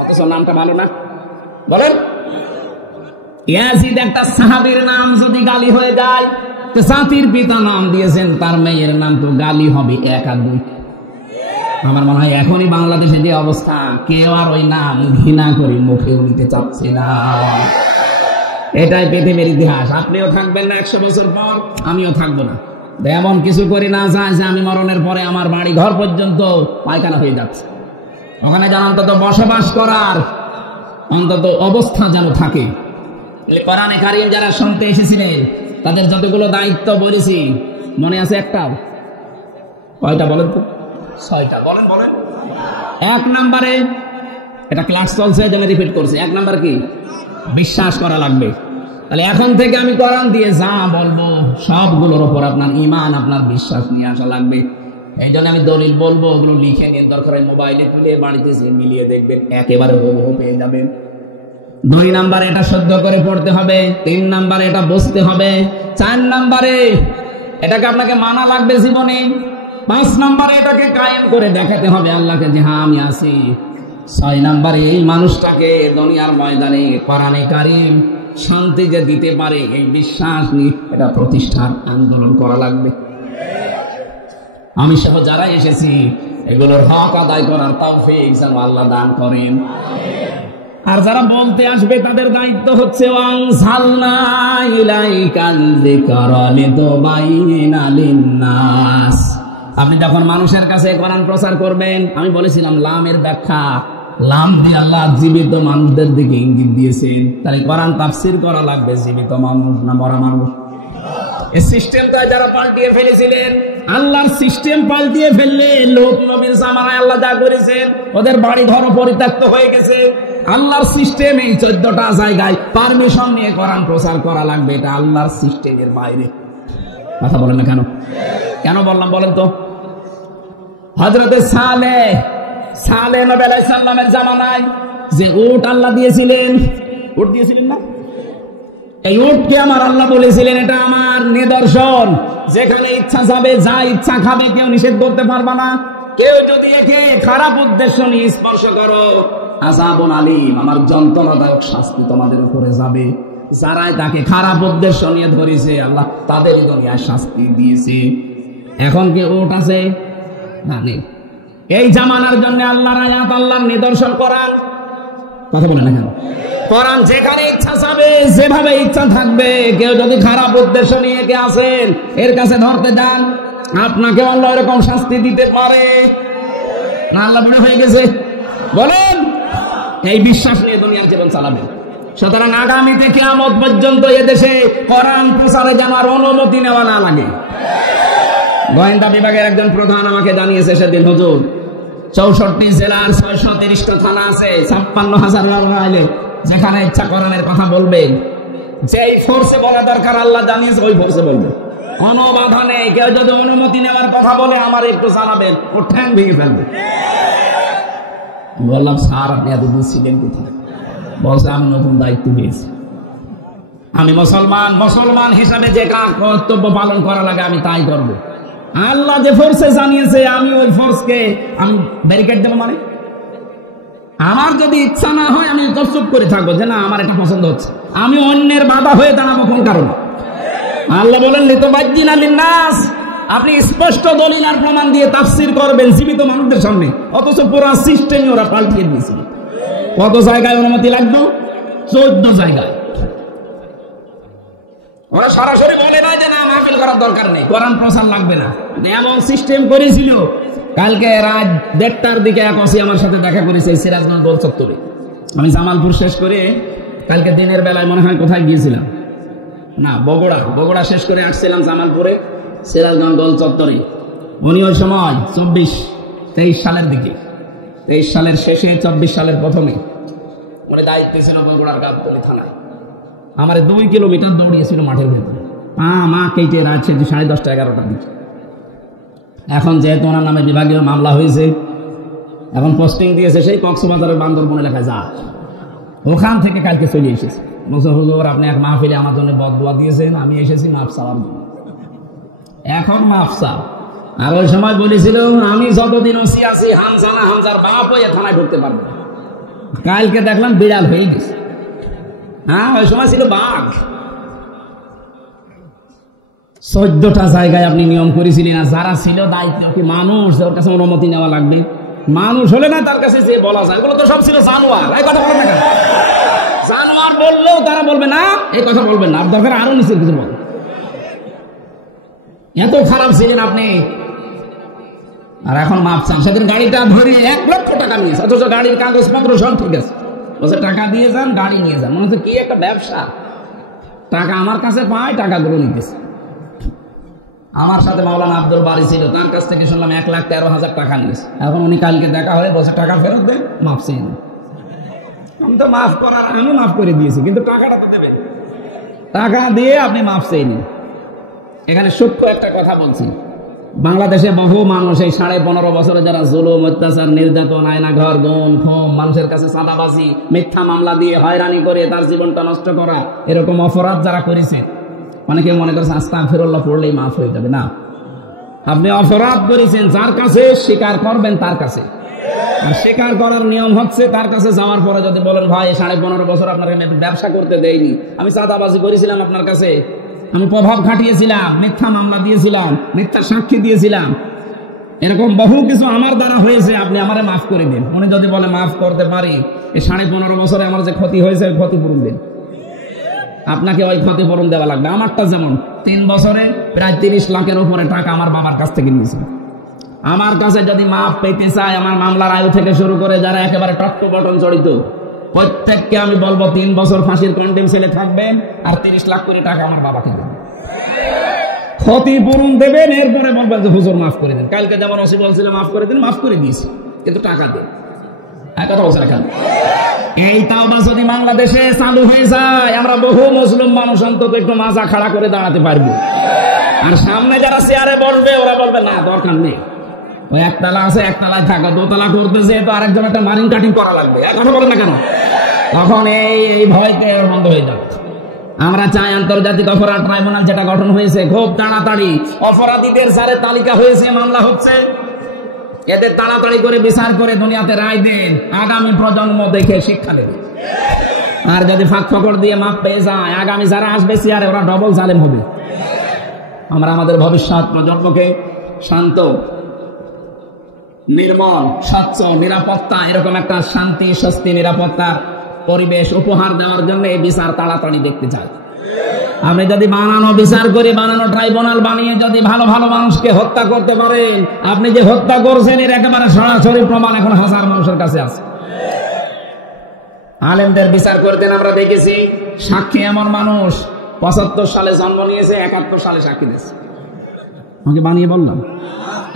অথচ নামটা ভালো না। বলেন, ইয়াজিদ একটা সাহাবীর নাম যদি গালি হয়ে যায়, তো জাতির পিতা নাম দিয়েছেন, তার মেয়ের নাম তো গালি হবে 1 আর 2। আমার মনে হয় এখনই বাংলাদেশে যে অবস্থা, কেউ আর ওই নাম ঘৃণা করে মুখেও নিতে চাচ্ছে না। এটাই পৃথিবীর ইতিহাস। আপনিও থাকবেন না 100 বছর পর, আমিও থাকবো না। এমন কিছু করে না যায় যে আমি মরণের পরে আমার বাড়ি ঘর পর্যন্ত পায়খানা হয়ে যাচ্ছে। ওখানে যেন অন্তত বসবাস করার অন্তত অবস্থা যেন থাকে। কোরআনে কারীম যারা শুনতে এসেছিলেন, তাদের যতগুলো দায়িত্ব বলেছি মনে আছে একটাও? কয়টা বলেন তো? 6টা। বলেন বলেন। 1 নম্বরে, এটা ক্লাস চলছে জন্য রিপিট করছে, 1 নাম্বার কি? বিশ্বাস করা লাগবে। তাহলে এখন থেকে আমি কোরআন দিয়ে যা বলবো সবগুলোর উপর আপনার ঈমান, আপনার বিশ্বাস নিয়ে আসা লাগবে। এই জন্য আমি দলিল বলবো, ওগুলো লিখে নিয়ে দরকার মোবাইলে তুলে বাড়িতে মিলিয়ে দেখবেন, একেবারে হুবহু পেয়ে যাবেন। 2 নাম্বারে এটা সহ্য করে পড়তে হবে। 3 নাম্বারে এটা বুঝতে হবে। 4 নাম্বারে এটাকে আপনাকে মানা লাগবে জীবনে। 5 নাম্বারে এটাকে কায়েম করে দেখাতে হবে আল্লাহকে যে হ্যাঁ আমি আছি। 6 নাম্বারে এই মানুষটাকে দুনিয়ার ময়দানে কোরআনে কারীম শান্তি যে দিতে পারে, এই বিশ্বাস নিয়ে এটা প্রতিষ্ঠার আন্দোলন করা লাগবে। আমি সহ যারা এসেছি এগুলোর হক আদায় করার তৌফিক যেন আল্লাহ দান করেন। আর যারা বলতে আসবে তাদের দায়িত্ব হচ্ছে ওয়ানজালনা ইলাইকাল যিকরা লিতুবাইয়িনা লিন-নাস। আপনি যখন মানুষের কাছে কোরআন প্রচার করবেন, আমি বলেছিলাম লামের ব্যাখ্যা, লাম দিয়ে আল্লাহ জীবিত মানুষদের দিকে ইঙ্গিত দিয়েছেন। তাহলে কোরআন তাফসীর করা লাগবে জীবিত মানুষ না মরা মানুষ? এই সিস্টেমটা যারা পাল্টিয়ে ফেলেছিলেন, আল্লাহর সিস্টেম পাল্টিয়ে ফেললে লোক নবীর জামানায় আল্লাহ যা করেছেন, ওদের বাড়ি ঘর পরিত্যক্ত হয়ে গেছে। আল্লাহর সিস্টেম এই 14টা জায়গায় পারমিশন নিয়ে কোরআন প্রচার করা লাগবে, এটা আল্লাহর সিস্টেমের বাইরে। কথা বলেন না কেন? কেন বললাম বলেন তো? হযরতে সালেহ নবী আলাইহিস সালামের জামানায় যে উট আল্লাহ দিয়েছিলেন, উট দিয়েছিলেন না? এই উটকে আমার আল্লাহ বলেছিলেন এটা আমার নিদর্শন, যেখানে ইচ্ছা যাবে, যা ইচ্ছা খাবে, কেউ নিষেধ করতে পারবে না। কেউ যদি একে খারাপ উদ্দেশ্য নিয়ে স্পর্শ করো, আযাবুন আলীম, আমার যন্ত্রণাদায়ক শাস্তি তোমাদের উপরে যাবে। যারাই তাকে খারাপ উদ্দেশ্য নিয়ে ধরেছে, আল্লাহ তাদেরই দুনিয়ায় শাস্তি দিয়েছে। এখন কি উট আছে? না, নেই। এই জামানার জন্য আল্লাহর আয়াত, আল্লাহর নিদর্শন কোরআন। কথা বলে না কেন? কোরআন যেখানে ইচ্ছা যাবে, যেভাবে ইচ্ছা থাকবে। কেউ যদি খারাপ উদ্দেশ্য নিয়ে কে আসেন, এর কাছে ধরতে যান, আপনাকে আল্লাহ এরকম শাস্তি দিতে পারে না। আল্লাহ বলে হয়ে গেছে বলেন, এই বিশ্বাস নিয়ে দুনিয়ার জীবন চালাবে। সুতরাং আগামীতে কিয়ামত পর্যন্ত এদেশে কোরআন প্রচারে যেন অনুমতি নেওয়া না লাগে। গোয়েন্দা বিভাগের একজন প্রধান আমাকে জানিয়েছে সেদিন, হুজুর 64 জেলার 630টা থানা আছে, 56,000 মাইলে, যেখানে ইচ্ছা কোরআনের কথা বলবেন। যেই ফোর্সে বলা দরকার আল্লাহ জানিয়েছে ওই ফোর্সে বলবেন, কোনো বাধা নেই। কেউ যদি অনুমতি নেওয়ার কথা বলে আমার একটু জানাবেন, ও ঠ্যাং ভেঙে ফেলবে। বললাম, স্যার আপনি এতদিন ছিলেন কোথায়? বলছে, আমি নতুন দায়িত্ব পেয়েছি, আমি মুসলমান হিসাবে যে কর্তব্য পালন করা লাগে আমি তাই করবো। আল্লাহ যে ফোর্সে জানিয়েছে, আমি ওই ফোর্সকে আমি ব্যারিকেড দেবো? মানে আমার যদি ইচ্ছা না হয় আমি চুপ করে থাকবো যে না আমার এটা পছন্দ হচ্ছে, আমি অন্যের বাধা হয়ে দাঁড়াবো কোন কারণে? আল্লাহ বলেন, লিতুবাজ্জিনা লিন-নাস, আপনি স্পষ্ট দলিল আর প্রমাণ দিয়ে তাফসীর করবেন জীবিত মানুষদের সামনে, অথচ পুরো সিস্টেম ওরা পাল্টিয়ে দিয়েছিল। কত জায়গায় অনুমতি লাগবে? 14 জায়গায়। ওরা সরাসরি বলে না যে না মাহফিল করার দরকার নেই, কোরআন প্রচার লাগবে না, এমন সিস্টেম করেছিল। কালকে রাত 1:30টার দিকে এক ওসি আমার সাথে দেখা করেছে সিরাজগঞ্জ গোল চত্বরে। আমি জামালপুর শেষ করে কালকে দিনের বেলায় মনে হয় কোথায় গিয়েছিলাম, না বগুড়া শেষ করে আসছিলাম জামালপুরে সিরাজগঞ্জ গোল চত্বরে। উনি ওই সময় 23 সালের দিকে, 23 সালের শেষে 24 সালের প্রথমে উনি দায়িত্ব ছিল বগুড়ার গাবতলী থানায়। আমার 2 কিলোমিটার দৌড়িয়েছিল মাঠের ভেতরে, মা কেটে রাত 10:30 11টার দিকে। এখন যেহেতু ওনার নামে বিভাগীয় মামলা হয়েছে, এখন পোস্টিং দিয়েছে সেই কক্সবাজারের বান্দরবন এলাকায়, যা ওখান থেকে কালকে চলে এসেছে। হুজুর আপনি এক মাহফিলে আমার জন্য বদদুয়া দিয়েছেন, আমি এসেছি মাফ চাওয়ার জন্য। এখন মাফ চাও। আর ওই সময় বলেছিল আমি যতদিন ওসি আছি হামজার বাপ হয়ে থানায় ঢুকতে পারবো। কালকে দেখলাম বিড়াল হয়ে গেছে। হ্যাঁ, ওই সময় ছিল বাঘ। 14টা জায়গায় আপনি নিয়ম করেছিলেন, আর যারা ছিল দায়িত্ব কি মানুষ, ওর কাছে অনুমতি নেওয়া লাগবে। মানুষ হলে না তার কাছে যে বলা যায়, এগুলো তো সব ছিল জানোয়ার। এই কথা বলবেন না, জানোয়ার বললেও তারা বলবে না, এই কথা বলবেন না, দরকার আরো নিচের কিছু বল। এত খারাপ ছিলেন আপনি। আর এখন মাপ চান। সেদিন গাড়িটা ধরে 1 লক্ষ টাকা নিয়েছে, অথচ গাড়ির কাগজপত্র সব ঠিক আছে। বলছে টাকা দিয়ে যান, গাড়ি নিয়ে যান। মনে হচ্ছে কি একটা ব্যবসা, টাকা আমার কাছে পায়, টাকাগুলো নিতেছে। আমার সাথে মাওলানা আব্দুল বারি ছিল, তার কাছ থেকে শুনলাম 1,13,000 টাকা নিয়েছে। এখন উনি কালকে দেখা হয়ে বলছে টাকা ফেরত দেন, মাফ চেয়ে নেন। আমি তো মাফ করার, আমি মাফ করে দিয়েছি, কিন্তু টাকাটা তো দেবে। টাকা দিয়ে আপনি মাফ চেয়ে নিন। এখানে সূক্ষ্ম একটা কথা বলছি, বাংলাদেশে বহু মানুষ এই 15.5 বছরে যারা জুলুম, অত্যাচার, নির্যাতন, আয়নাঘর, গুম, খুন, মানুষের কাছে চাঁদাবাজি, মিথ্যা মামলা দিয়ে হয়রানি করে তার জীবনটা নষ্ট করা, এরকম অপরাধ যারা করেছে, অনেকে মনে করছে আস্তাগফিরুল্লাহ পড়লেই মাফ হয়ে যাবে। না, আপনি অপরাধ করেছেন, যার কাছে স্বীকার করবেন তার কাছে। আর স্বীকার করার নিয়ম হচ্ছে তার কাছে যাওয়ার পরে যদি বলেন ভাই 15.5 বছর আপনাকে আমি ব্যবসা করতে দেইনি, আমি চাঁদাবাজি করেছিলাম আপনার কাছে, আমি প্রভাব খাটিয়েছিলাম, মিথ্যা মামলা দিয়েছিলাম, মিথ্যা সাক্ষী দিয়েছিলাম, এরকম বহু কিছু আমার দ্বারা হয়েছে, আপনি আমারে মাফ করে দিন। উনি যদি বলে মাফ করতে পারি, এই 15.5 বছরে আমার যে ক্ষতি হয়েছে ক্ষতিপূরণ দিন। আপনাকে ওই ক্ষতিপূরণ দেওয়া লাগবে। আমারটা যেমন 3 বছরে প্রায় 30 লাখের উপরে টাকা আমার বাবার কাছ থেকে নিয়েছে। আমার কাছে যদি মাফ পেতে চায়, আমার মামলার আয়ু থেকে শুরু করে যারা একেবারে টট্ট বটন জড়িত, প্রত্যেককে আমি বলবো 3 বছর ফাঁসির কন্টেম সেলে থাকবেন, আর 30 লাখ করে টাকা আমার বাবাকে দেবেন। ক্ষতিপূরণ দেবেন, এরপরে বলবেন যে হুজুর মাফ করে দেন। কালকে যেমন ওসি বলছিল মাফ করে দেন, মাফ করে দিয়েছি, কিন্তু টাকা দেন। কথা বলছে এখন এই তাওবা যদি বাংলাদেশে চালু হয়ে যায়, আমরা বহু মুসলিম মানুষ অন্তত একটু মাজা খাড়া করে দাঁড়াতে পারবো। আর সামনে যারা চেয়ারে বসবে ওরা বলবে না দরকার নেই, ওই একতলা আছে একতলায় থাকা, দোতলা করতেছে তো আরেকজন একটা মারিং কাটিং করা লাগবে। কথা বলে না কেন? তখন এই ভয়তে বন্ধ হয়ে যাবে। আমরা চাই আন্তর্জাতিক অপরাধ ট্রাইব্যুনাল যেটা গঠন হয়েছে খুব তাড়াতাড়ি অপরাধীদের সারে তালিকা হয়েছে, মামলা হচ্ছে, এদের তাড়াতাড়ি করে বিচার করে দুনিয়াতে রায় দেন, আগামী প্রজন্ম দেখে শিক্ষা দেবে। আর যদি ফাঁক ফকর দিয়ে মাপ পেয়ে যায়, আগামী যারা আসবে চেয়ারে ওরা ডবল জালেম হবে। আমরা আমাদের ভবিষ্যৎ প্রজন্মকে শান্ত, নির্মল, স্বচ্ছ, নিরাপত্তা, এরকম একটা শান্তি, স্বস্তি, নিরাপত্তার পরিবেশ উপহার দেওয়ার জন্য এই বিচার তাড়াতাড়ি দেখতে চাই। আপনি যদি বানানো বিচার করে বানানো ট্রাইব্যুনাল বানিয়ে যদি ভালো ভালো মানুষকে হত্যা করতে পারেন, আপনি যে হত্যা করছেন এর একেবারে সরাসরি প্রমাণ এখন হাজার মানুষের কাছে আছে। আলেমদের বিচার করতেন আমরা দেখেছি, সাক্ষী এমন মানুষ 75 সালে জন্ম নিয়েছে, 71 সালে সাক্ষী দিয়েছে। আমাকে বানিয়ে বললাম,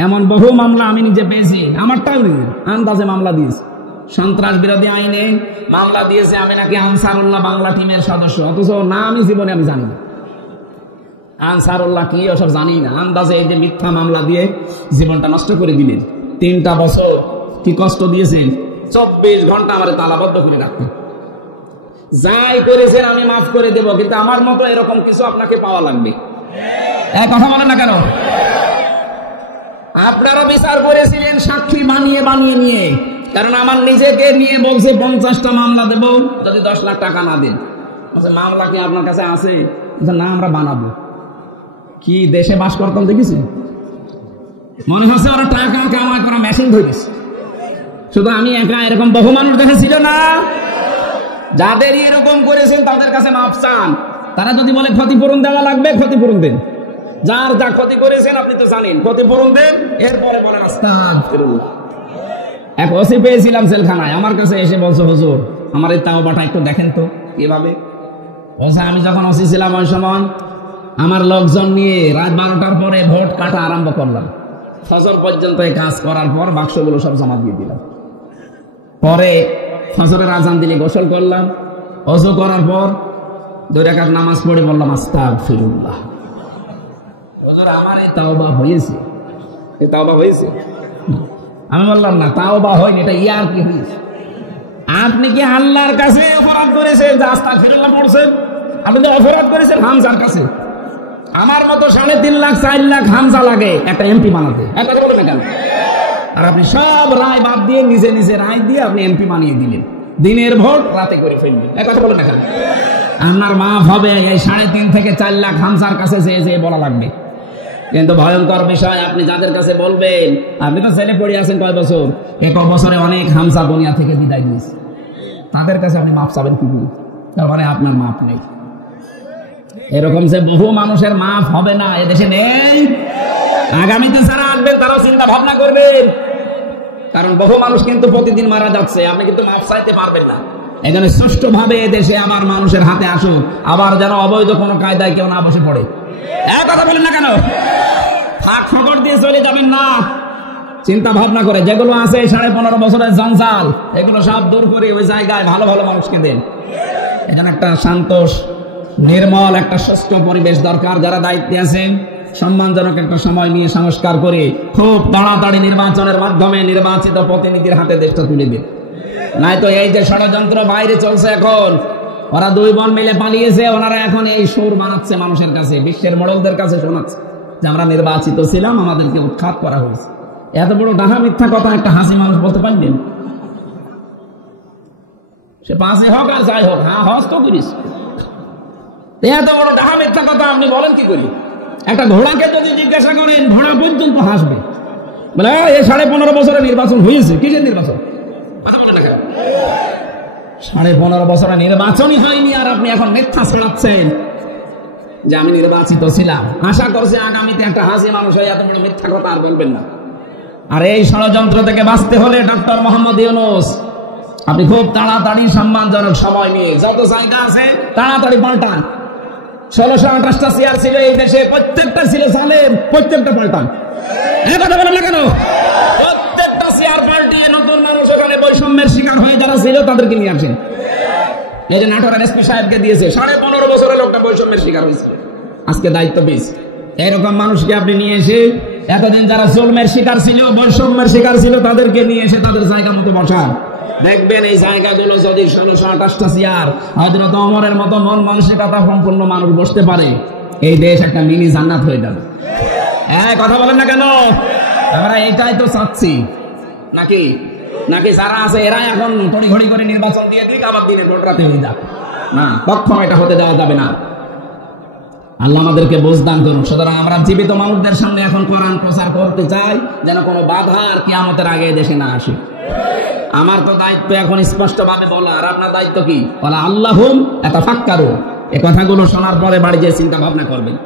এমন বহু মামলা আমি নিজে পেয়েছি, আমারটাও নিজে আন্দাজে মামলা দিয়েছি। সন্ত্রাস বিরোধী আইনে মামলা দিয়েছে আমি নাকি আনসারুল্লাহ বাংলা টিমের সদস্য, অথচ না আমি জীবনে আমি জানি না আনসারুল্লাহ কি, ওসব জানি না। আন্দাজে এই যে মিথ্যা মামলা দিয়ে জীবনটা নষ্ট করে দিলেন। 3টা বছর কি কষ্ট দিয়েছেন, 24 ঘন্টা আমার তালাবদ্ধ করে রাখতেন। যাই করেছেন আমি মাফ করে দেব, কিন্তু আমার মতো এরকম কিছু আপনাকে পাওয়া লাগবে। এক কথা বলেন না কেন? আপনারা বিচার করেছিলেন সাক্ষী বানিয়ে বানিয়ে নিয়ে, কারণ আমার নিজেকে নিয়ে বলছে 50টা মামলা দেব যদি 10 লাখ টাকা না দেন। মামলা কি আপনার কাছে আছে? না, আমরা বানাবো। কি দেশে বাস করতাম দেখেছি, মনে হচ্ছে ওরা টাকা কামাই করা মেশিন ধরেছে। শুধু আমি একা, এরকম বহু মানুষ দেখেছিল না? যাদের এরকম করেছেন তাদের কাছে মাপ চান। তারা যদি বলে ক্ষতিপূরণ দেওয়া লাগবে, ক্ষতিপূরণ দেন। যার যা ক্ষতি করেছেন আপনি তো জানেন, ক্ষতিপূরণ দেন, এরপরে বলেন আস্তাগফিরুল্লাহ। এক ওসি পেয়েছিলাম জেলখানায়, আমার কাছে এসে বলছে হুজুর আমার এই তাওবাটা একটু দেখেন তো কিভাবে। বলছে আমি যখন ওসি ছিলাম ওই সময় আমার লোকজন নিয়ে রাত 12টার পরে ভোট কাটা আরম্ভ করলাম। ফজর পর্যন্ত এই কাজ করার পর বাক্সগুলো সব জমা দিয়ে দিলাম। পরে ফজরের আজান দিলে গোসল করলাম, ওযু করার পর 2 রাকাত নামাজ পড়ে বললাম আস্তাগফিরুল্লাহ। হুজুর আমার এই তাওবা হয়েছে, এই তাওবা হয়েছে। আমি বললাম না, তাওবা হয়নি, এটা ইয়ার কি হয়েছে। আপনি কি আল্লাহর কাছে অপরাধ করেছেন যে আস্তাগফিরুল্লাহ পড়ছেন? আপনি তো অপরাধ করেছেন হামজার কাছে। আমার মতো 3.5 লাখ 4 লাখ হামজা লাগে একটা এমপি বানাতে। এক কথা বলবেন কেন? আর আপনি সব রায় বাদ দিয়ে নিজে নিজে রায় দিয়ে আপনি এমপি বানিয়ে দিলেন। দিনের ভোট রাতে করে ফেললেন। এক কথা বলবেন কেন? আপনার মাফ হবে এই 3.5 থেকে 4 লাখ হামজার কাছে যেয়ে বলা লাগবে। কিন্তু ভয়ঙ্কর বিষয়, আপনি যাদের কাছে বলবেন, আপনি তো ছেলে পড়ে আছেন কয় বছর, 1 বছরে অনেক হামজা দুনিয়া থেকে বিদায় দিয়েছে, তাদের কাছে আপনি মাফ চাবেন কি করে? তার মানে আপনার মাফ নেই। এরকম যে বহু মানুষের মাফ হবে না এদেশে নেই। আগামীতে যারা আসবেন তারাও চিন্তা ভাবনা করবেন, কারণ বহু মানুষ কিন্তু প্রতিদিন মারা যাচ্ছে, আপনি কিন্তু মাফ চাইতে পারবেন না। এই জন্য সুষ্ঠুভাবে এদেশে আবার মানুষের হাতে আসুক, আবার যেন অবৈধ কোনো কায়দায় কেউ না বসে পড়ে। এক কথা বলেন না কেন? ফাঁক ফকর দিয়ে চলে যাবেন না, চিন্তা ভাবনা করে যেগুলো আছে 15.5 বছরের জঞ্জাল এগুলো সব দূর করে ওই জায়গায় ভালো ভালো মানুষকে দেন। এখানে একটা শান্ত নির্মল একটা সুস্থ পরিবেশ দরকার। যারা দায়িত্বে আছেন সম্মানজনক একটা সময় নিয়ে সংস্কার করে খুব তাড়াতাড়ি নির্বাচনের মাধ্যমে নির্বাচিত প্রতিনিধির হাতে দেশটা তুলে দিন। নাই তো এই যে ষড়যন্ত্র বাইরে চলছে, এখন ওরা 2 বোন মিলে পালিয়েছে, ওনারা এখন এই সুর বানাচ্ছে মানুষের কাছে, বিশ্বের মোড়লদের কাছে শোনাচ্ছে যে আমরা নির্বাচিত ছিলাম, আমাদেরকে উৎখাত করা হয়েছে। এত বড় ডাহা মিথ্যা কথা একটা হাসি মানুষ বলতে পারলেন? সে পাশে হোক আর যাই হোক, হ্যাঁ হস তো করিস। এত বড় ডাহা মিথ্যা কথা আপনি বলেন কি করি? একটা ঘোড়াকে যদি জিজ্ঞাসা করেন, ঘোড়া পর্যন্ত হাসবে, বলে এই 15.5 বছরে নির্বাচন হয়েছে। কিসের নির্বাচন? 15.5 বছরে নির্বাচনই হয়নি, আর আপনি এখন মিথ্যা ছড়াচ্ছেন যে আমি নির্বাচিত ছিলাম। আশা করছে আগামীতে একটা হাসি মানুষ হয়ে এত বড় মিথ্যা কথা আর বলবেন না। আর এই ষড়যন্ত্র থেকে বাঁচতে হলে ডক্টর মোহাম্মদ ইউনূস আপনি খুব তাড়াতাড়ি সম্মানজনক সময় নিয়ে যত জায়গা আছে তাড়াতাড়ি পাল্টান। 1628টা চেয়ার ছিল এই দেশে, প্রত্যেকটা ছিল জালেম, প্রত্যেকটা পাল্টান। এই কথা বলেন না কেন? প্রত্যেকটা চেয়ার পাল্টিয়ে নতুন মানুষ ওখানে বৈষম্যের শিকার হয়ে যারা ছিল তাদেরকে নিয়ে আসেন। এই যে নাটোরের এসপি সাহেবকে দিয়েছে, 15.5 বছরের লোকটা বৈষম্যের শিকার হয়েছে, আজকে দায়িত্ব পেয়েছে। এরকম মানুষকে আপনি নিয়ে এসে এতদিন যারা জুলমের শিকার ছিল, বৈষম্যের শিকার ছিল, তাদেরকে নিয়ে এসে তাদের জায়গা মতো বসান। দেখবেন এই জায়গাগুলো যদি 1628টা চেয়ার হযরত ওমরের মতো মন মানসিকতা সম্পূর্ণ মানুষ বসতে পারে, এই দেশ একটা মিনি জান্নাত হয়ে যাবে। কথা বলেন না কেন? আমরা এইটাই তো চাচ্ছি, নাকি নাকি যারা আছে এরা এখন তড়িঘড়ি করে নির্বাচন দিয়ে দিক, আবার দিনে ভোট রাতে হয়ে যাক না, কখনো এটা হতে দেওয়া যাবে না। আল্লাহ আমাদেরকে বুঝদান করুন। সুতরাং আমরা জীবিত মানুষদের সামনে এখন কোরআন প্রচার করতে চাই, যেন কোনো বাধা আর কিয়ামতের আগে দেশে না আসে। আমার তো দায়িত্ব এখন স্পষ্ট ভাবে বলা, আর আপনার দায়িত্ব কি? বলা আল্লাহুম ইয়াতাফাক্কারুন। এই কথাগুলো শোনার পরে বাড়ি যেয়ে চিন্তা ভাবনা করবেন।